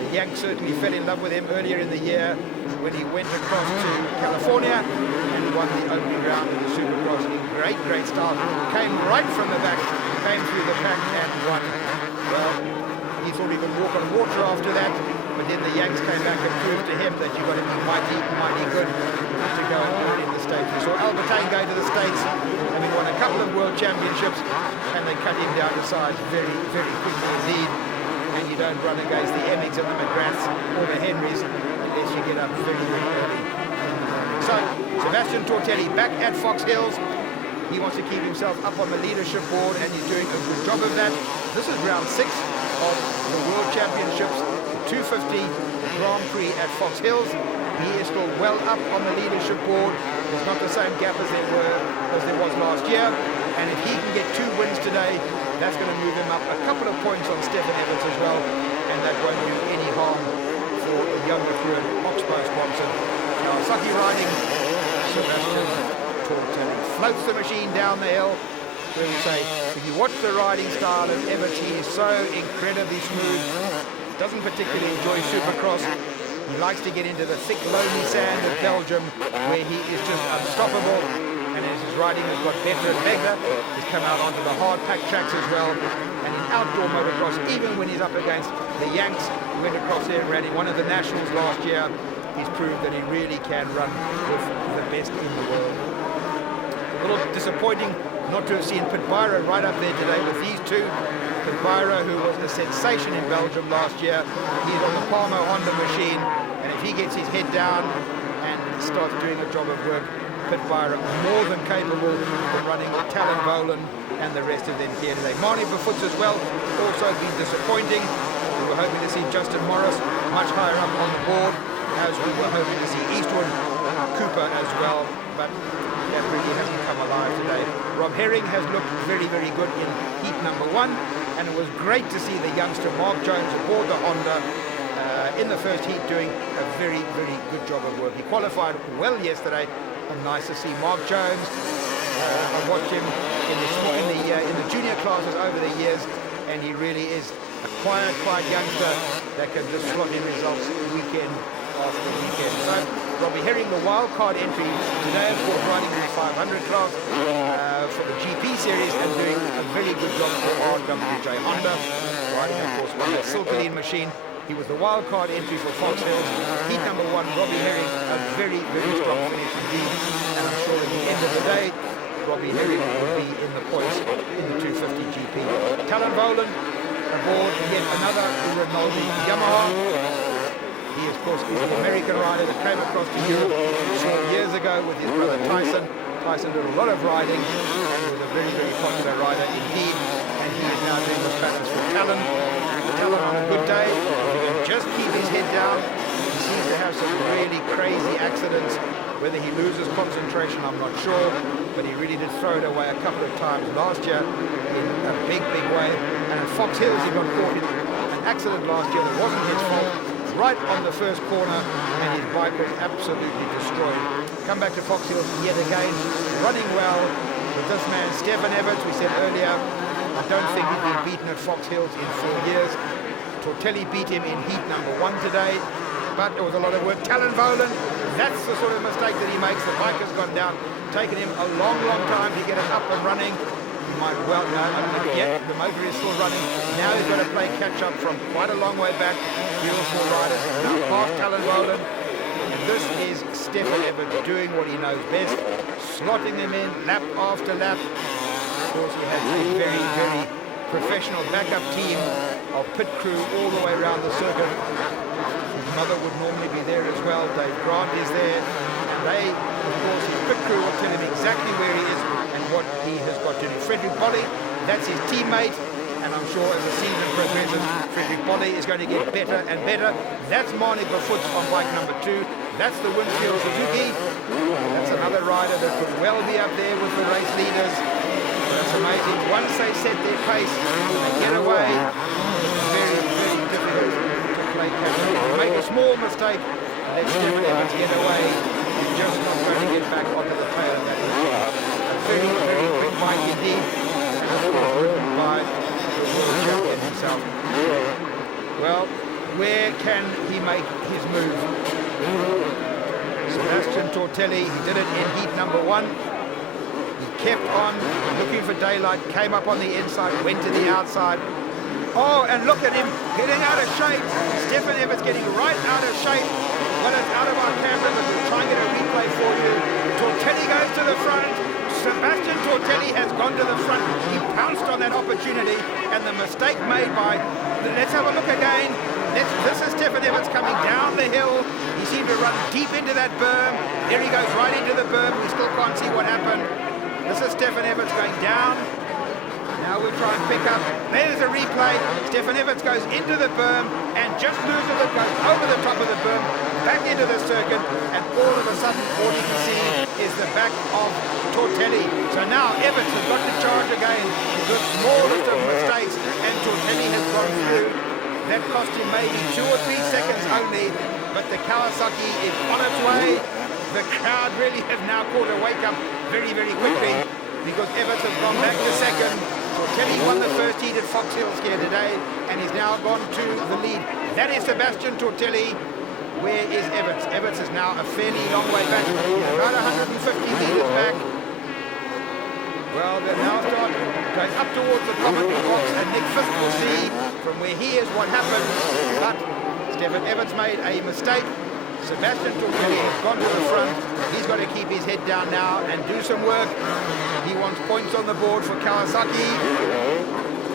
The Yanks certainly fell in love with him earlier in the year when he went across to California and won the opening round of the Supercross in great style. Came right from the back, came through the pack and won. Well, he thought he could walk on water after that, but then the Yanks came back and proved to him that you've got to be mighty good to go and win in the States. We saw Albertine go to the States, having won a couple of world championships, and they cut him down to size very quickly indeed. And you don't run against the Emmigs and the McGraths or the Henrys unless you get up very early. So, Sebastian Tortelli back at Foxhills. He wants to keep himself up on the leadership board, and he's doing a good job of that. This is round 6 of the World Championships, the 250 Grand Prix at Foxhills. He is still well up on the leadership board. There's not the same gap as there was last year. And if he can get 2 wins today, that's going to move him up a couple of points on Stefan Evans as well, and that won't do any harm for the young recruit Oxbow Swanson. Kawasaki riding, Sebastian Tortelli floats the machine down the hill. Where we say, if you watch the riding style of Evans, he is so incredibly smooth. Doesn't particularly enjoy Supercross. He likes to get into the thick, loamy sand of Belgium, where he is just unstoppable. And as his riding has got better and better, he's come out onto the hard pack tracks as well. And in outdoor motocross, even when he's up against the Yanks, he went across there and ran in one of the nationals last year. He's proved that he really can run with the best in the world. A little disappointing not to have seen Pit Byra right up there today with these two. Pit Byra, who was a sensation in Belgium last year, he's on the Palmo Honda machine, and if he gets his head down and starts doing a job of work, Pit Byra more than capable of running with Talon Volan and the rest of them here today. Marnie Befoots as well, also been disappointing. We were hoping to see Justin Morris much higher up on the board, as we were hoping to see Eastwood Cooper as well, but that really hasn't come alive today. Rob Herring has looked very good in heat number 1, and it was great to see the youngster Mark Jones aboard the Honda in the first heat doing a very good job of work. He qualified well yesterday, and nice to see Mark Jones. I watched him in the junior classes over the years, and he really is a quiet youngster that can just slot in results weekend after weekend. So Robbie Herring, the wild card entry today, of course, riding in the 500 class for the GP series and doing a very good job for RWJ Honda, riding, of course, on the Silkeline machine. He was the wild card entry for Foxhills. Heat number 1, Robbie Herring, a very strong finish indeed. And I'm sure at the end of the day, Robbie Herring will be in the points in the 250 GP. Talon Volan aboard yet another Rinaldi Yamaha. He, of course, is an American rider that came across to Europe 4 years ago with his brother Tyson. Tyson did a lot of riding and was a very popular rider indeed. And he is now doing this balance for Talon. Talon on a good day, if he can just keep his head down. He seems to have some really crazy accidents. Whether he loses concentration, I'm not sure, but he really did throw it away a couple of times last year in a big way. And at Foxhills, he got caught in an accident last year that wasn't his fault, right on the first corner, and his bike was absolutely destroyed. Come back to Foxhills yet again, running well with this man, Stefan Evans. We said earlier, I don't think he'd been beaten at Foxhills in 4 years. Tortelli beat him in heat number 1 today, but there was a lot of work. Talon Volan, that's the sort of mistake that he makes. The bike has gone down, taken him a long time to get it up and running. He might well, no, I don't think yet. The motor is still running. Now he's got to play catch up from quite a long way back. 3 or 4 riders now past Talon Volan. And this is Stefan Evans doing what he knows best, slotting them in lap after lap. Of course, he has a very professional backup team of pit crew all the way around the circuit. His mother would normally be there as well. Dave Grant is there. They, of course, his pit crew will tell him exactly where he is and what he has got to do. Frederick Bolly, that's his teammate. and I'm sure as the season progresses, Frederick Bolle is going to get better and better. That's Marnie Bafutz on bike number 2. That's the Winfield Suzuki. That's another rider that could well be up there with the race leaders. That's amazing. Once they set their pace and get away, it's very, very difficult to play catch. If you make a small mistake, let Stephen Evans get away, you're just not going to get back onto the tail of that machine. A very, very quick bike indeed, driven by the world champion himself. Well, where can he make his move? Sebastian Tortelli, he did it in heat number 1. He kept on looking for daylight, came up on the inside, went to the outside. Oh, and look at him getting out of shape. Stephen Evans getting right out of shape. Well, it's out of our camera, but we'll try and get a replay for you. Tortelli goes to the front. Sebastian Tortelli has gone to the front. He pounced on that opportunity, and the mistake made by... Let's have a look again. This is Stephen Evans coming down the hill. He seemed to run deep into that berm. There he goes right into the berm. We still can't see what happened. This is Stephen Evans going down. Now we'll try and pick up. There's a replay. Stephen Evans goes into the berm and just loses it, goes over the top of the berm, back into the circuit, and all of a sudden all you can see is the back of Tortelli. So now Evans has got to charge again. The smallest of mistakes, and Tortelli has gone through. That cost him maybe 2 or 3 seconds only, but the Kawasaki is on its way. The crowd really have now caught a wake-up very, very quickly, because Evans has gone back to second. Tortelli won the first heat at Foxhills here today, and he's now gone to the lead. That is Sebastian Tortelli. Where is Evans? Evans is now a fairly long way back, about 150 meters back. Well, they're now start going up towards the commentary box, and Nick Fisk will see from where he is what happened. But Stephen Evans made a mistake. Sebastian Tortelli has gone to the front. He's got to keep his head down now and do some work. He wants points on the board for Kawasaki.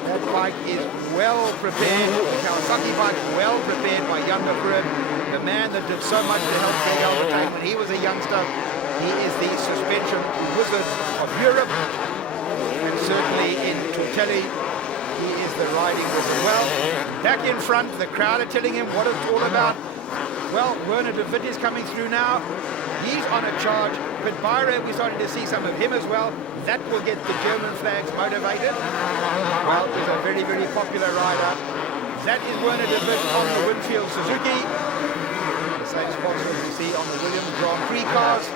That bike is well prepared. The Kawasaki bike well prepared by Jan de Groot, the man that did so much to help Greg Albertine when he was a youngster. He is the suspension wizard of Europe, and certainly in Tortelli, he is the riding wizard. Well, back in front, the crowd are telling him what it's all about. Well, Werner de Witt is coming through now. He's on a charge. But Byron, we're starting to see some of him as well. That will get the German flags motivated. Well, he's a very, very popular rider. That is Werner de Witt on the Winfield Suzuki. The same sponsor as we see on the Williams Grandprix cars.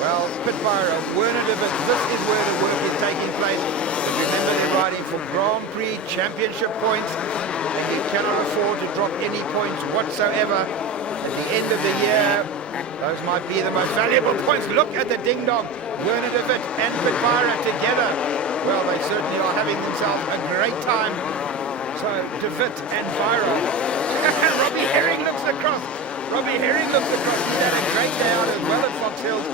Well, Pit Byron, Werner de Witt, this is where the work is taking place. But remember, they're riding for Grand Prix championship points, and you cannot afford to drop any points whatsoever. At the end of the year, those might be the most valuable points. Look at the ding-dong, Werner de Witt and Pit Byron together. Well, they certainly are having themselves a great time. So, de Witt and Byron. Robbie Herring looks across. Robbie Herring looks across. He's had a great day out as well at Foxhills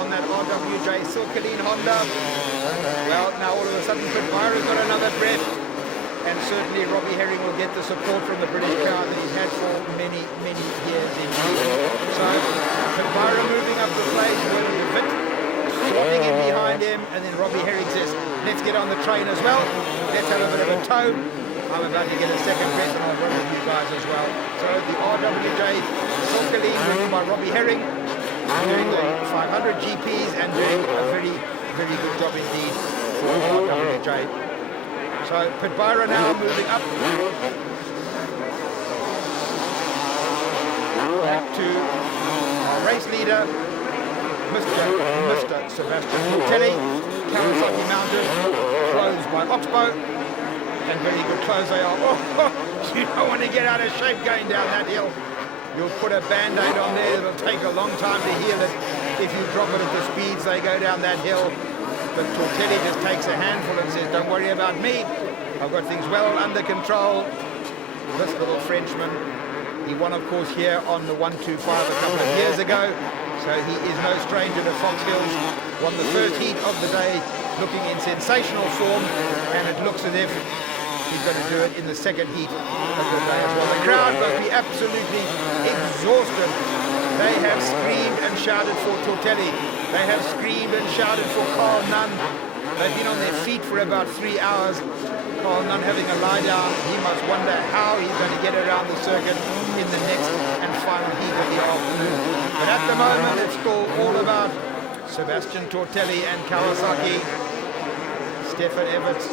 on that RWJ Silkeline Honda. Well, now all of a sudden Pit Byron's got another breath, and certainly Robbie Herring will get the support from the British crowd that he's had for many, many years indeed. So Pit Byron moving up the place, Werner de Witt swapping in behind him, and then Robbie Herring says, let's get on the train as well. Let's have a bit of a tow. I'm about to get a second breath, and I'll run with you guys as well. So the RWJ Silkeline ridden by Robbie Herring, doing the 500 GPs and doing a very, very good job indeed for RWJ. So Pit Byron now moving up. Back to our race leader, Mr. Sebastian Tortelli. Kawasaki Mountain, closed by Oxbow. And very good close they are. Oh, you don't want to get out of shape going down that hill. You'll put a band-aid on there. It'll take a long time to heal it if you drop it at the speeds they go down that hill. But Tortelli just takes a handful and says, don't worry about me. I've got things well under control. This little Frenchman, he won, of course, here on the 125 a couple of years ago. So he is no stranger to Foxhills. Won the first heat of the day, looking in sensational form. And it looks as if he's going to do it in the second heat of the day as well. The crowd must be absolutely exhausted. They have screamed and shouted for Tortelli. They have screamed and shouted for Carl Nunn. They've been on their feet for about 3 hours. Carl Nunn having a lie down. He must wonder how he's going to get around the circuit in the next and final heat of the afternoon. But at the moment, it's still all about Sebastian Tortelli and Kawasaki. Stefan Everts,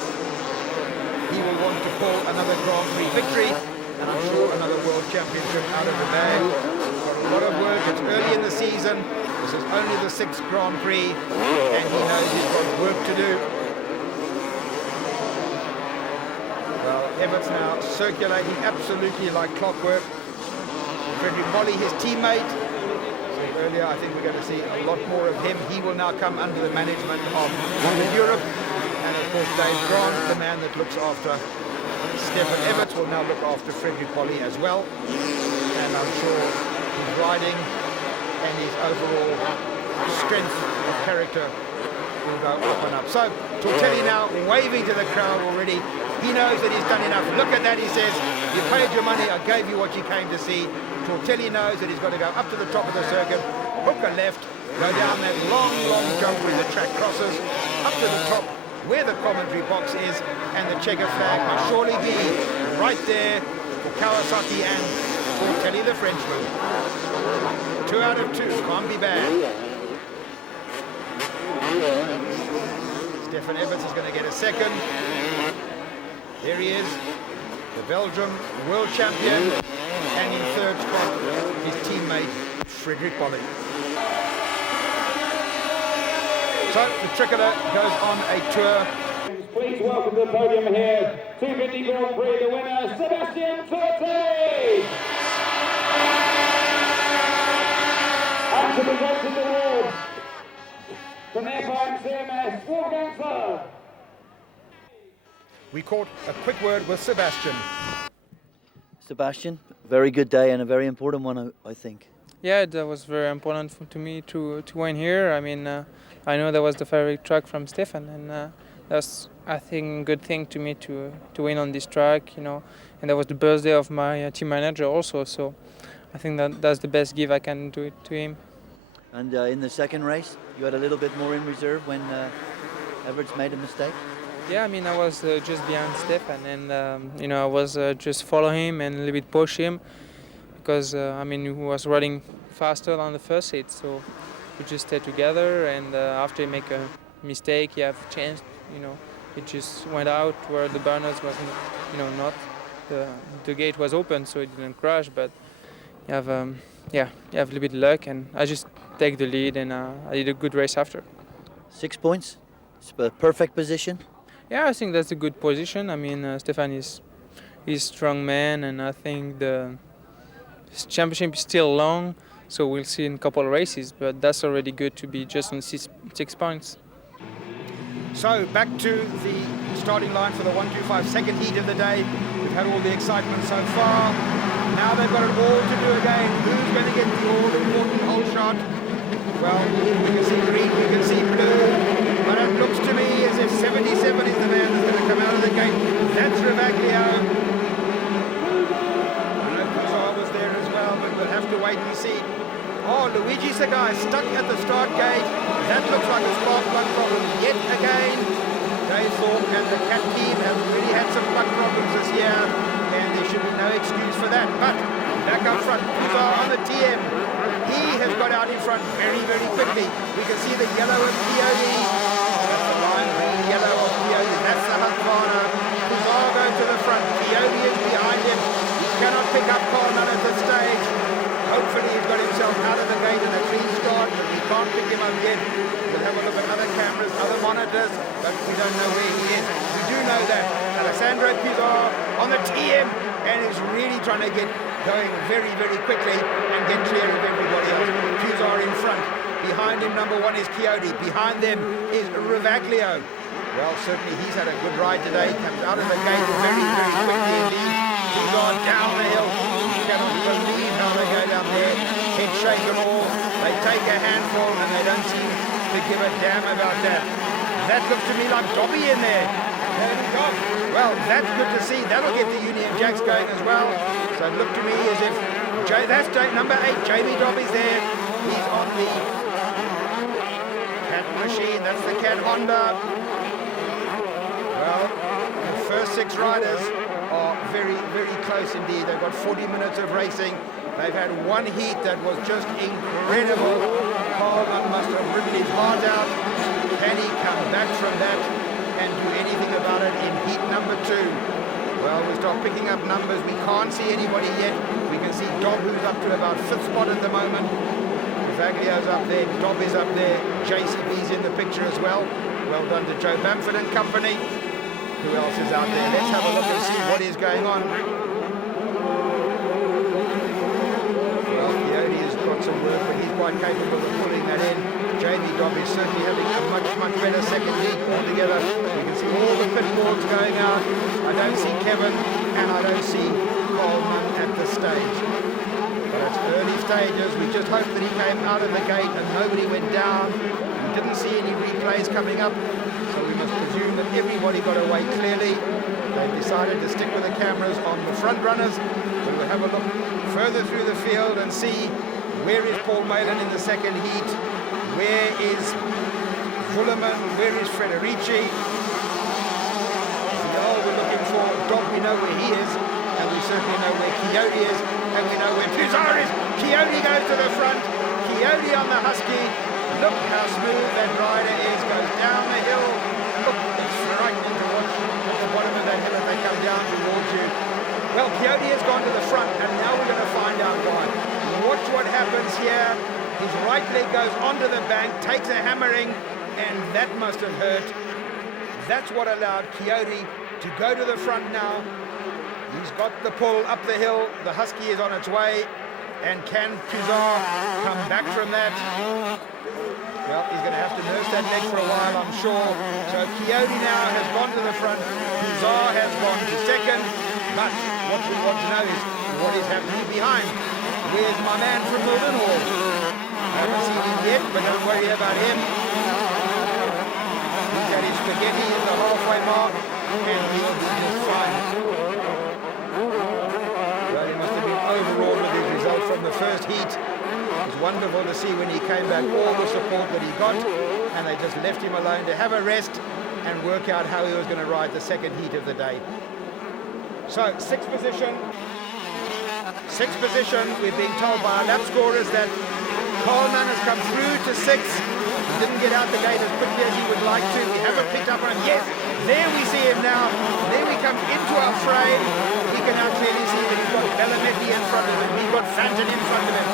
he will want to pull another Grand Prix victory, and I'm sure another World Championship out of the bag. Got a lot of work. It's early in the season. This is only the 6th Grand Prix, and he knows he's got work to do. Well, Everts now circulating absolutely like clockwork. Frederick Molly, his teammate. So earlier, I think we're going to see a lot more of him. He will now come under the management of Europe. And of course, Dave Grant, the man that looks after Stefan Everts, will now look after Frederick Polly as well. And I'm sure his riding and his overall strength of character will go up and up. So Tortelli now waving to the crowd already. He knows that he's done enough. Look at that, he says. You paid your money, I gave you what you came to see. Tortelli knows that he's got to go up to the top of the circuit, hook a left, go down that long, long jump where the track crosses, up to the top where the commentary box is, and the checker flag must surely be right there for Kawasaki and Tortelli, the Frenchman. 2 out of 2, can't be bad. Stefan Everts is going to get a second. There he is, the Belgium world champion, and in third spot, his teammate, Frederick Polly. So the tricolour goes on a tour. Please welcome to the podium here, 250 Grand Prix, the winner, Sebastian Tortelli. And to present the award from FIMCMS, Wolfgang. We caught a quick word with Sebastian. Sebastian, very good day and a very important one, I think. Yeah, that was very important to me to win here. I mean, I know that was the favorite track from Stefan, and that's, I think, a good thing to me to win on this track, you know. And that was the birthday of my team manager also, so I think that's the best gift I can do it to him. And in the second race, you had a little bit more in reserve when Everts made a mistake? Yeah, I mean, I was just behind Stefan, and you know, I was just follow him and a little bit push him, because I mean, he was riding faster than the first hit, so we just stayed together. And after he make a mistake, he have changed, you know, it just went out where the burners wasn't, you know, not the gate was open, so it didn't crash. But you have yeah, you have a little bit of luck, and I just take the lead, and I did a good race after. 6 points, it's a perfect position. Yeah, I think that's a good position. I mean, Stefan is a strong man, and I think his championship is still long, so we'll see in a couple of races, but that's already good to be just on 6 points. So back to the starting line for the 125 second heat of the day. We've had all the excitement so far. Now they've got it all to do again. Who's going to get the all-important whole shot? Well, we can see green, we can see blue. But it looks to me as if 77 is the man that's going to come out of the gate. That's Ravaglio. I know Puzar was there as well, but we'll have to wait and see. Oh, Luigi Sagai stuck at the start gate. That looks like a spark plug problem yet again. Dave Thorpe and the CAT team have really had some plug problems this year, and there should be no excuse for that. But back up front, Puzar on the TM. He has got out in front very, very quickly. We can see the yellow of Pioli. That's the lime green yellow of Pioli. That's the Husqvarna. Puzar goes to the front. Pioli is behind him. He cannot pick up Carl Nunn at this stage. Hopefully he's got himself out of the gate in a clean start, but we can't pick him up yet. We'll have a look at other cameras, other monitors, but we don't know where he is. We do know that Alessandro Puzar on the TM and is really trying to get going very, very quickly and get clear of everybody else. Puzar in front. Behind him, number 1 is Chiodi. Behind them is Ravaglio. Well, certainly he's had a good ride today. He comes out of the gate very, very quickly indeed. Puzar down the hill. You cannot believe how they go down there. Head shake and all. They take a handful and they don't seem to give a damn about that. That looks to me like Dobby in there. Well, that's good to see. That'll get the Union Jacks going as well. So it looked to me as if that's number 8, Jamie Dobby's there. He's on the CAT machine. That's the CAT Honda. Well, first 6 riders are very, very close indeed. They've got 40 minutes of racing. They've had one heat that was just incredible. Coleman must have ridden his heart out. Can he come back from that and do anything about it in heat number 2? Well, we start picking up numbers. We can't see anybody yet. We can see Dob, who's up to about 5th spot at the moment. Vaglio's up there. Dob is up there. JCB's in the picture as well. Well done to Joe Bamford and company. Who else is out there? Let's have a look and see what is going on. Well, Coyote has got some work, but he's quite capable of pulling that in. Jamie Dob is certainly having a much, much better second heat altogether. You can see all the pit boards going out. I don't see Kevin, and I don't see Coleman at the stage. But it's early stages. We just hope that he came out of the gate and nobody went down. We didn't see any replays coming up, so we must presume that everybody got away clearly. They've decided to stick with the cameras on the front runners. We will have a look further through the field and see where is Paul Malin in the second heat. Where is Vullerman? Where is Frederici? We're looking for Dob. We know where he is, and we certainly know where Coyote is, and we know where Puzar is. Coyote goes to the front. Coyote on the Husky. Look how smooth that rider is. Goes down the hill. Look, it's frightening to watch at the bottom of that hill as they come down towards you. Well, Coyote has gone to the front, and now we're going to find out why. Watch what happens here. His right leg goes onto the bank, takes a hammering, and that must have hurt. That's what allowed Coyote to go to the front now. He's got the pull up the hill. The Husky is on its way. And can Puzar come back from that? Well, he's going to have to nurse that leg for a while, I'm sure. So Coyote now has gone to the front. Puzar has gone to second. But what we want to know is what is happening behind. Where's my man from Mildenhall? I haven't seen him yet, but don't worry about him. He's got his spaghetti in the halfway mark, and he'll be just fine. Well, he must have been overawed with his result from the first heat. It was wonderful to see when he came back all the support that he got, and they just left him alone to have a rest and work out how he was going to ride the second heat of the day. So, sixth position. We're being told by our lap scorers that Coleman has come through to 6th. He didn't get out the gate as quickly as he would like to. We haven't picked up on him. Yes, there we see him now. There we come into our frame. We can now clearly see that he's got Bellametti in front of him. He's got Fanton in front of him.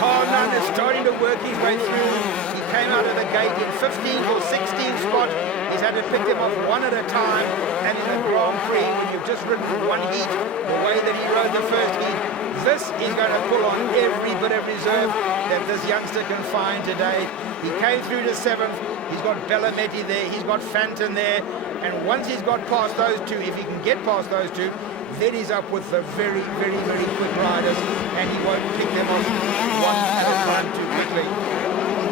Coleman is starting to work his way through. He came out of the gate in 15th or 16th spot. He's had to pick them off one at a time. And in the Grand Prix, when you've just ridden one heat, the way that he rode the first heat, this is going to pull on every bit of reserve that this youngster can find today. He came through to 7th. He's got Bellametti there. He's got Fanton there. And once he's got past those two, if he can get past those two, then he's up with the very, very, very quick riders, and he won't pick them off one at a time too quickly.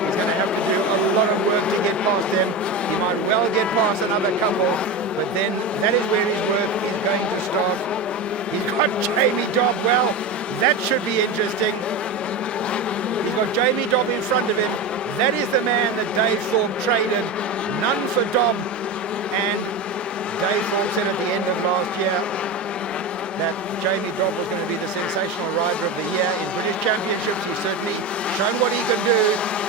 He's going to have to do a lot of work to get past them. He might well get past another couple, but then that is where his work is going to start. He's got Jamie Dob. Well, that should be interesting. He's got Jamie Dob in front of him. That is the man that Dave Thorpe traded none for Dob. And Dave Thorpe said at the end of last year that Jamie Dob was going to be the sensational rider of the year in British Championships. He's certainly shown what he can do.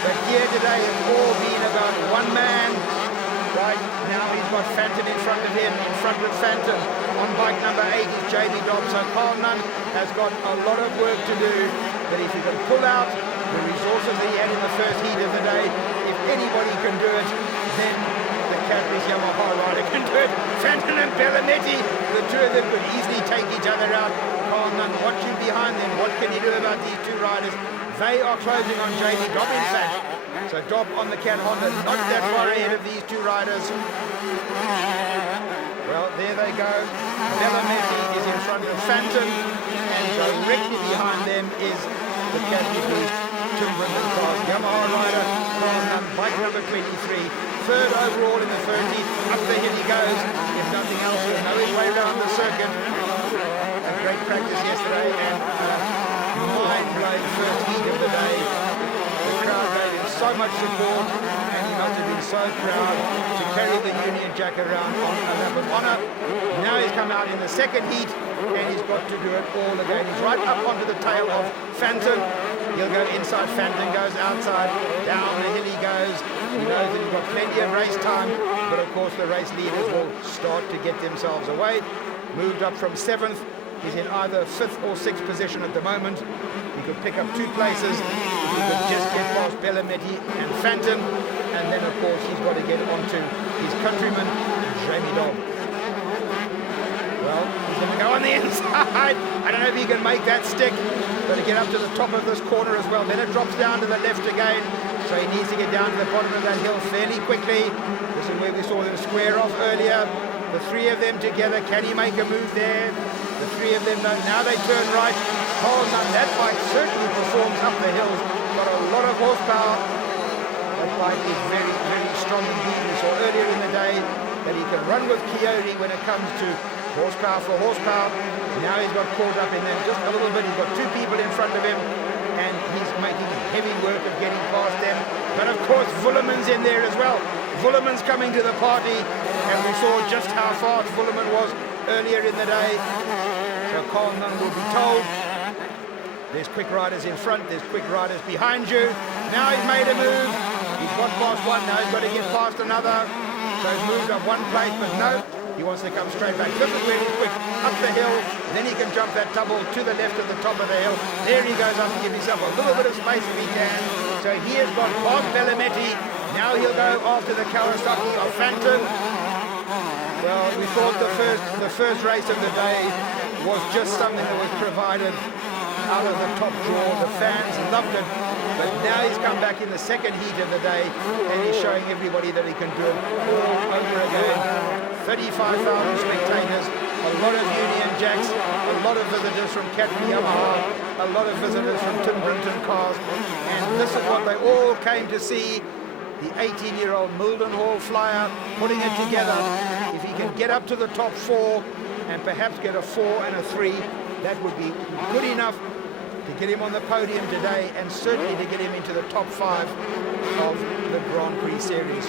But here today it's all been about one man. Right now he's got Fanton in front of him, in front of Fanton. On bike number 8 is Jamie Dob. So Coleman has got a lot of work to do. But if he can pull out the resources that he had in the first heat of the day, if anybody can do it, then the Cadbury's Yamaha rider can do it. Fanton and Bellametti, the two of them could easily take each other out. Coleman watching behind them. What can he do about these two riders? They are closing on Jamie Dob, in fact. So Dob on the Cat Honda, not that far ahead of these two riders. Well, there they go. Bellametti is in front of Fanton, and directly behind them is the Cadbury Timberland class Yamaha rider, Coleman, bike number 23. Third overall in the 30. Up the hill he goes. If nothing else, he'll know his way around the circuit. A great practice yesterday, and mind-blowing first heat of the day. The crowd gave him so much support, and he must have been so proud to carry the Union Jack around on a lap of honour. Now he's come out in the second heat, and he's got to do it all again. He's right up onto the tail of Phantom. He'll go inside, Phantom goes outside, down the hill he goes. He knows that he's got plenty of race time, but of course the race leaders will start to get themselves away. Moved up from 7th. He's in either 5th or 6th position at the moment. He could pick up 2 places. He could just get past Bellametti and Phantom, and then of course he's got to get onto his countryman, Jamie Dobb. Well, he's going to go on the inside. I don't know if he can make that stick. Got to get up to the top of this corner as well. Then it drops down to the left again. So he needs to get down to the bottom of that hill fairly quickly. This is where we saw them square off earlier. The 3 of them together. Can he make a move there? The 3 of them, now they turn right. Oh, now that bike certainly performs up the hills. Got a lot of horsepower. That bike is very, very strong indeed. We saw earlier in the day that he can run with Chiodi when it comes to horsepower for horsepower. Now he's got caught up in them just a little bit. He's got 2 people in front of him, and he's making heavy work of getting past them. But of course, Vullerman's in there as well. Vullerman's coming to the party, and we saw just how fast Vullerman was earlier in the day. So Carl Nunn will be told, there's quick riders in front, there's quick riders behind you. Now he's made a move. He's got past one, now he's got to get past another. So he's moved up 1 place, but no, he wants to come straight back. This is really quick, up the hill, then he can jump that double to the left at the top of the hill. There he goes up and give himself a little bit of space if he can. So he has got past Bellametti. Now he'll go after the Kawasaki of Phantom. Well, we thought the first race of the day was just something that was provided out of the top draw. The fans loved it. But now he's come back in the second heat of the day, and he's showing everybody that he can do it all over again. 35,000 spectators, a lot of Union Jacks, a lot of visitors from Caterpillar Yamaha, a lot of visitors from Tim Brinton cars, and this is what they all came to see. The 18-year-old Mildenhall flyer putting it together. If he can get up to the top 4 and perhaps get a 4 and a 3, that would be good enough to get him on the podium today, and certainly to get him into the top 5 of the Grand Prix series.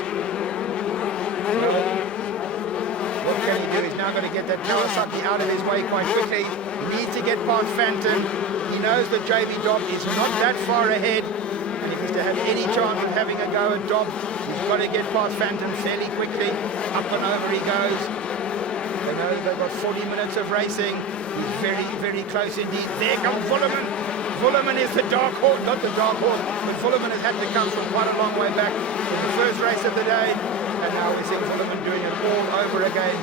What can he do? He's now going to get that Kawasaki out of his way quite quickly. He needs to get past Phantom. He knows that JB Dobb is not that far ahead, and if he's to have any chance of having a go at Dobb, he's got to get past Phantom fairly quickly. Up and over he goes. They know they've got 40 minutes of racing. He's very, very close indeed. There comes Vullerman. Vullerman is the dark horse, not the dark horse, but Vullerman has had to come from quite a long way back from the first race of the day. And now we're seeing Vullerman doing it all over again.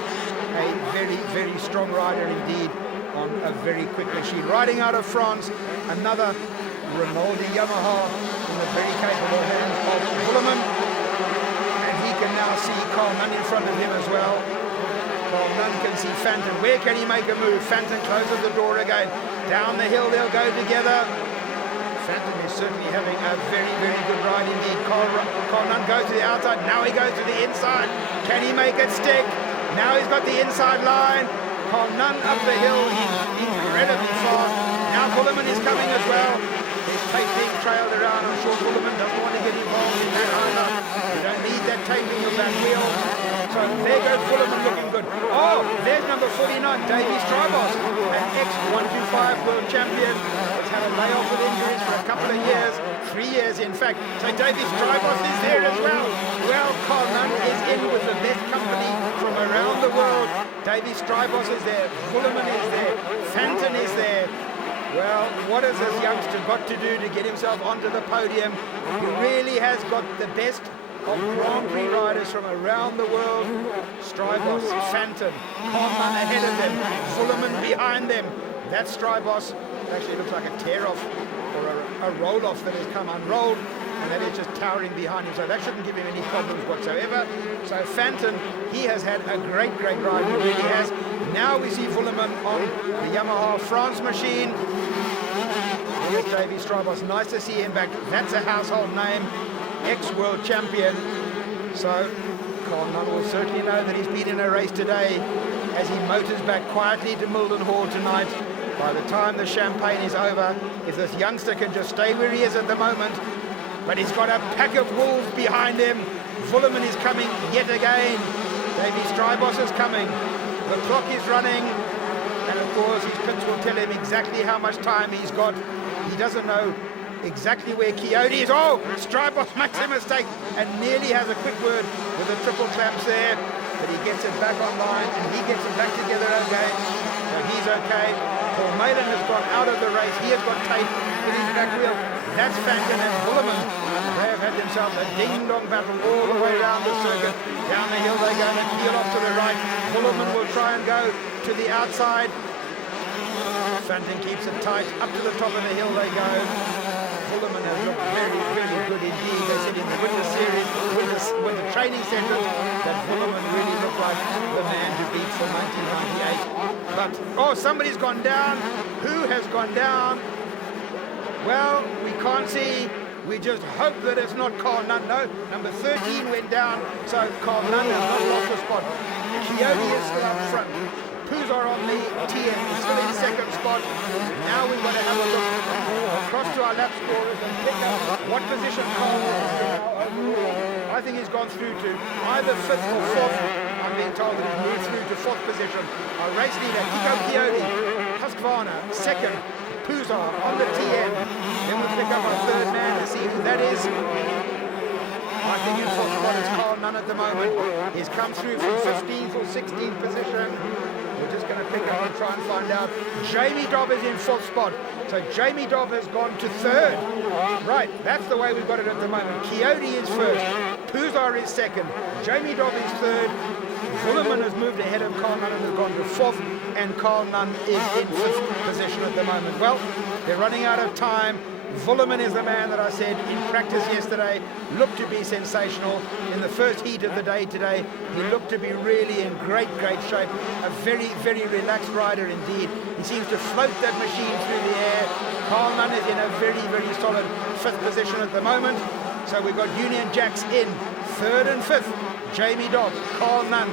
A very, very strong rider indeed on a very quick machine. Riding out of France, another Rinaldi Yamaha in the very capable hands of Vullerman. And he can now see Carl Nunn in front of him as well. Carl Nunn can see Phantom. Where can he make a move? Phantom closes the door again. Down the hill they'll go together. Phantom is certainly having a very, very good ride indeed. Carl Nunn goes to the outside. Now he goes to the inside. Can he make it stick? Now he's got the inside line. Carl Nunn up the hill. He's incredibly fast. Now Vullerman is coming as well. There's tape being trailed around. I'm sure Vullerman doesn't want to get involved in that either. You don't need that taping of that wheel. So there goes Vullerman looking good. Oh, there's number 49, Davy Strybos, an ex-125 world champion. Has had a layoff with injuries for a couple of years, 3 years in fact. So Davy Strybos is there as well. Well, Carl Nunn is in with the best company from around the world. Davy Strybos is there, Vullerman is there, Phantom is there. Well, what has this youngster got to do to get himself onto the podium? He really has got the best of Grand Prix riders from around the world. Strybos, Phantom, Carl Nunn ahead of them, Vullerman behind them. That's Strybos. It actually looks like a tear-off or a roll-off that has come unrolled, and that is just towering behind him. So that shouldn't give him any problems whatsoever. So Phantom, he has had a great, great ride. He really has. Now we see Vullerman on the Yamaha France machine. Here's Davy Strybos. Nice to see him back. That's a household name. Ex-world champion. So Carl Nunn will certainly know that he's been in a race today as he motors back quietly to Mildenhall tonight. By the time the champagne is over, if this youngster can just stay where he is at the moment, but he's got a pack of wolves behind him. Willeman is coming yet again. Davy Strybos is coming. The clock is running, and of course his pits will tell him exactly how much time he's got. He doesn't know exactly where Coyote is. Oh, Strybos makes a mistake and nearly has a quick word with the triple clamps there, but he gets it back online and he gets it back together again, so he's okay. Paul Malin has gone out of the race. He has got tape in his back wheel. That's Fankin and Willeman. They have had themselves a ding-dong battle all the way around the circuit. Down the hill they go and peel off to the right. Willeman will try and go to the outside. Fankin keeps it tight. Up to the top of the hill they go. Willeman has looked very, very good indeed. They said in the winter series, with the training sessions, that Willeman really looked like the man to beat for 1998. But, oh, somebody's gone down. Who has gone down? Well, we can't see. We just hope that it's not Carl Nunn. No, number 13 went down, so Carl Nunn has not lost the spot. Coyote is still up front. Puzar on the TM is still in second spot. Now we've got to have a look across to our lap scorers and pick up what position Carl is. I think he's gone through to either fifth or fourth. I'm being told that he's moved through to fourth position. Our race leader, Kiko Coyote, Husqvarna, second. Puzar on the TN. Then we'll pick up our third man and see who that is. I think in fourth spot is Carl Nunn at the moment. He's come through from 15th or 16th position. We're just going to pick up and try and find out. Jamie Dobb is in fourth spot. So Jamie Dobb has gone to third. Right, that's the way we've got it at the moment. Coyote is first. Puzar is second. Jamie Dobb is third. Willeman has moved ahead of Carl Nunn and has gone to fourth, and Carl Nunn is in fifth position at the moment. Well, they're running out of time. Willeman is the man that I said in practice yesterday looked to be sensational. In the first heat of the day today, he looked to be really in great shape. A very, very relaxed rider indeed. He seems to float that machine through the air. Carl Nunn is in a very, very solid fifth position at the moment. So we've got Union Jacks in third and fifth. Jamie Dobb, Carl Nunn.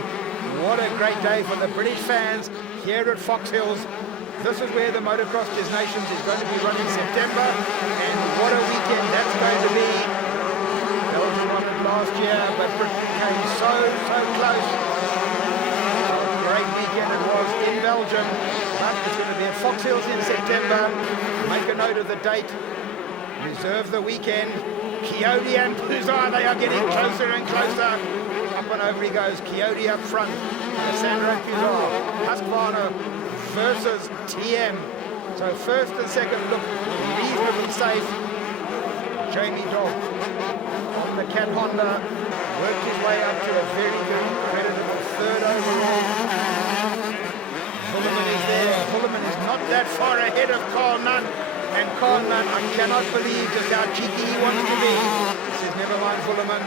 What a great day for the British fans here at Foxhills. This is where the Motocross Des Nations is going to be running September, and what a weekend that's going to be. Belgium won it last year, but Britain came so close. What a great weekend it was in Belgium, but it's going to be at Foxhills in September. Make a note of the date. Reserve the weekend. Coyote and Puzar, they are getting closer and closer. Up and over he goes. Coyote up front. Alessandro Puzar. Husqvarna versus TM. So first and second look reasonably safe. Jamie Dobb on the Cat Honda worked his way up to a very, very creditable third overall. Willeman is there. Willeman is not that far ahead of Carl Nunn. And Carl Nunn, I cannot believe just how cheeky he wants to be. He says, never mind, Willeman.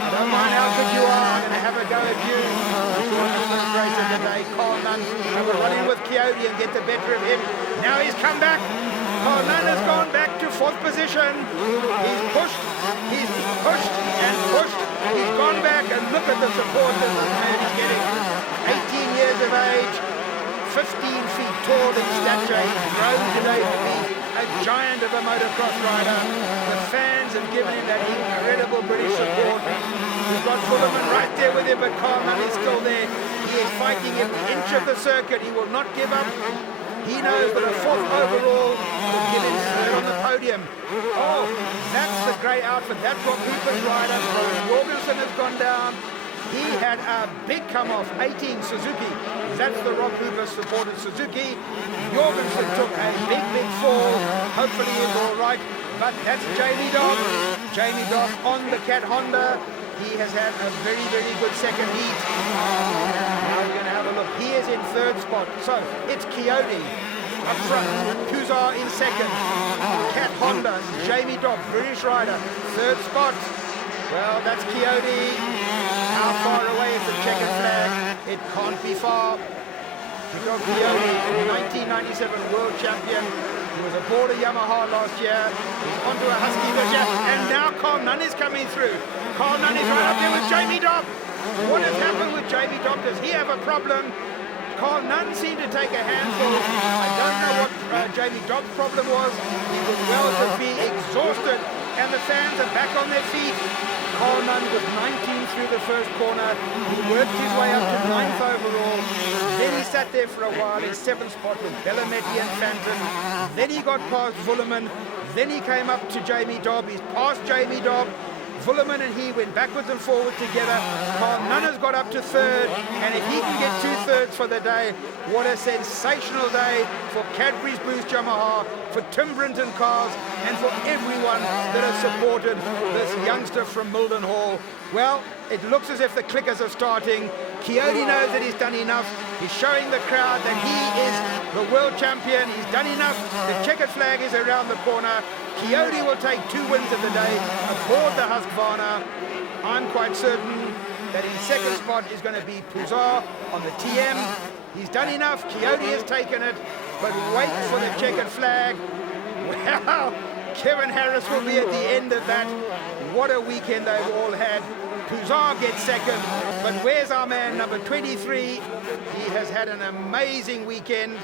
I don't mind how good you are. I'm going to have a go at you. You want the first race of the day. Carl Nunn, I will run in with Coyote and get the better of him. Now he's come back. Carl Nunn has gone back to fourth position. He's pushed and pushed. He's gone back, and look at the support that this man is getting. 18 years of age, 15 feet tall in stature. He's grown today to be a giant of a motocross rider. The fans have given him that incredible British support. We've got Willeman right there with him, but Carl Nunn is still there. He is fighting every inch of the circuit. He will not give up. He knows that a fourth overall will give him third on the podium. Oh, that's the grey outfit. That's what Hooper's rider. Jorgensen has gone down. He had a big come-off, 18 Suzuki. That's the Rob Hooper supported Suzuki. Jorgensen took a big fall. Hopefully he's all right. But that's Jamie Dobb. Jamie Dobb on the Cat Honda. He has had a very, very good second heat. Now we're going to have a look. He is in third spot. So it's Coyote up front. Puzar in second. Cat Honda. Jamie Dobb, British rider. Third spot. Well, that's Coyote. How far away is the checkered flag? It can't be far. Because Coyote, 1997 world champion. He was aboard a Yamaha last year. He's onto a Husky this year. And now Carl Nunn is coming through. Carl Nunn is right up there with Jamie Dobb. What has happened with Jamie Dobb? Does he have a problem? Carl Nunn seemed to take a handful. I don't know what Jamie Dobb's problem was. He was well to be exhausted and the fans are back on their feet. Carl Nunn was 19 through the first corner. He worked his way up to 9th overall. Then he sat there for a while in 7th spot with Bellametti and Fanton. Then he got past Vullerman. Then he came up to Jamie Dobb. He's past Jamie Dobb. Vullerman and he went backwards and forwards together. Carl Nunn has got up to 3rd, and if he can get 2/3 for the day, what a sensational day for Cadbury's Boost Yamaha, for Tim Brinton Cars, and for everyone that has supported this youngster from Mildenhall. Well, it looks as if the clickers are starting. Coyote knows that he's done enough. He's showing the crowd that he is the world champion. He's done enough. The checkered flag is around the corner. Coyote will take 2 wins of the day aboard the Husqvarna. I'm quite certain that in 2nd spot is going to be Pouzar on the TM. He's done enough. Coyote has taken it, but wait for the checkered flag. Well, Kevin Harris will be at the end of that. What a weekend they've all had. Pouzar gets 2nd, but where's our man, number 23? He has had an amazing weekend.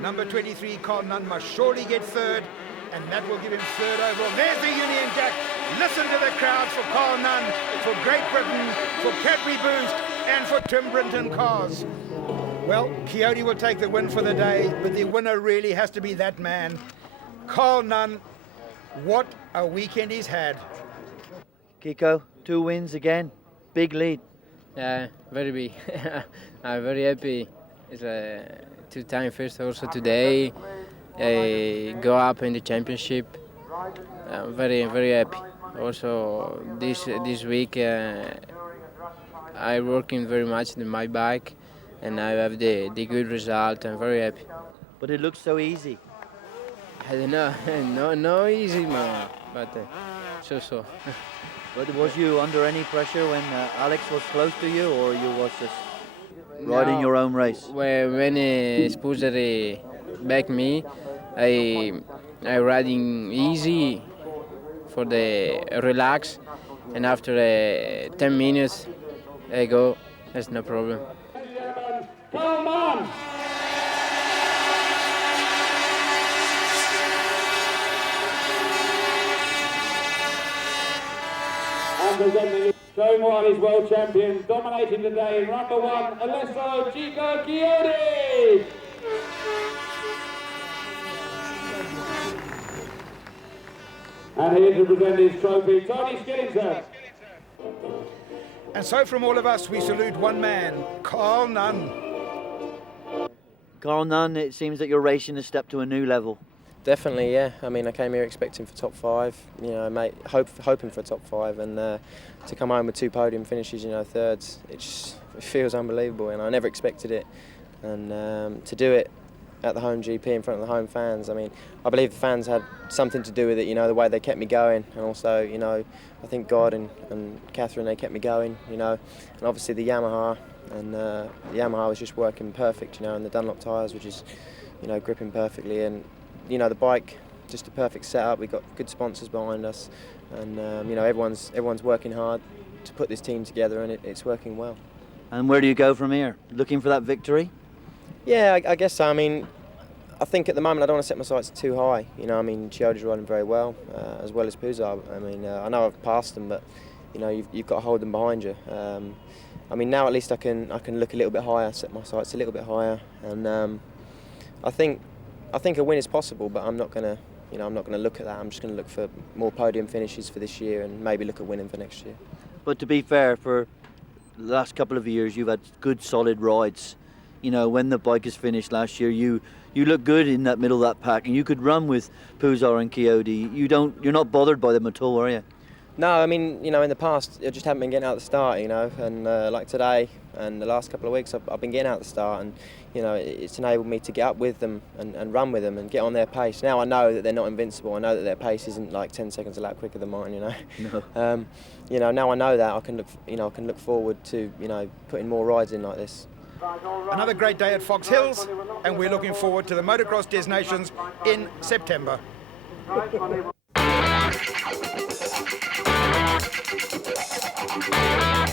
Number 23, Carl Nunn, must surely get 3rd, and that will give him 3rd overall. There's the Union Jack. Listen to the crowds for Carl Nunn, for Great Britain, for Cadbury Boost, and for Tim Brinton Cars. Well, Coyote will take the win for the day, but the winner really has to be that man, Carl Nunn. What a weekend he's had. Kiko, 2 wins again, big lead. Yeah, very big. I'm very happy. It's a 2-time first also today. Go up in the championship. I'm very happy. Also this week I'm working very much on my bike, and I have the good result. I'm very happy. But it looks so easy. I don't know, no easy, man, but so. But was you under any pressure when Alex was close to you, or you was just riding your own race? When Spuser backed me, I riding easy for the relax, and after 10 minutes I go, that's no problem. Come on! Presenting showing why he's world champion, dominating the day, number 1, Alesso Chico Coyote! And here to present his trophy, Tony Skillington. And so from all of us, we salute one man, Carl Nunn. Carl Nunn, it seems that your racing has stepped to a new level. Definitely, yeah. I mean, I came here expecting for top 5, you know, hoping for a top 5, and to come home with 2 podium finishes, you know, 3rds, it feels unbelievable, and I never expected it. And to do it at the home GP in front of the home fans, I mean, I believe the fans had something to do with it, you know, the way they kept me going, and also, you know, I think God and Catherine, they kept me going, you know, and obviously the Yamaha, and the Yamaha was just working perfect, you know, and the Dunlop tyres were just, you know, gripping perfectly, and you know, the bike, just a perfect setup. We've got good sponsors behind us, and you know, everyone's working hard to put this team together, and it's working well. And where do you go from here? Looking for that victory? Yeah, I guess so. I mean, I think at the moment I don't want to set my sights too high. You know, I mean, Chioda's riding very well as Pouzar. I mean, I know I've passed them, but you know, you've got to hold them behind you. I mean, now at least I can look a little bit higher, set my sights a little bit higher, and I think a win is possible, but I'm not gonna look at that. I'm just gonna look for more podium finishes for this year, and maybe look at winning for next year. But to be fair, for the last couple of years, you've had good, solid rides. You know, when the bike is finished last year, you look good in that middle of that pack, and you could run with Pouzar and Coyote. You're not bothered by them at all, are you? No, I mean, you know, in the past, I just haven't been getting out at the start, you know, and like today and the last couple of weeks, I've been getting out at the start, and, you know, it's enabled me to get up with them and run with them and get on their pace. Now I know that they're not invincible. I know that their pace isn't like 10 seconds a lap quicker than mine, you know. No. You know, now I know that, I can look forward to, you know, putting more rides in like this. Another great day at Foxhills, and we're looking forward to the Motocross Des Nations in September. Thank you.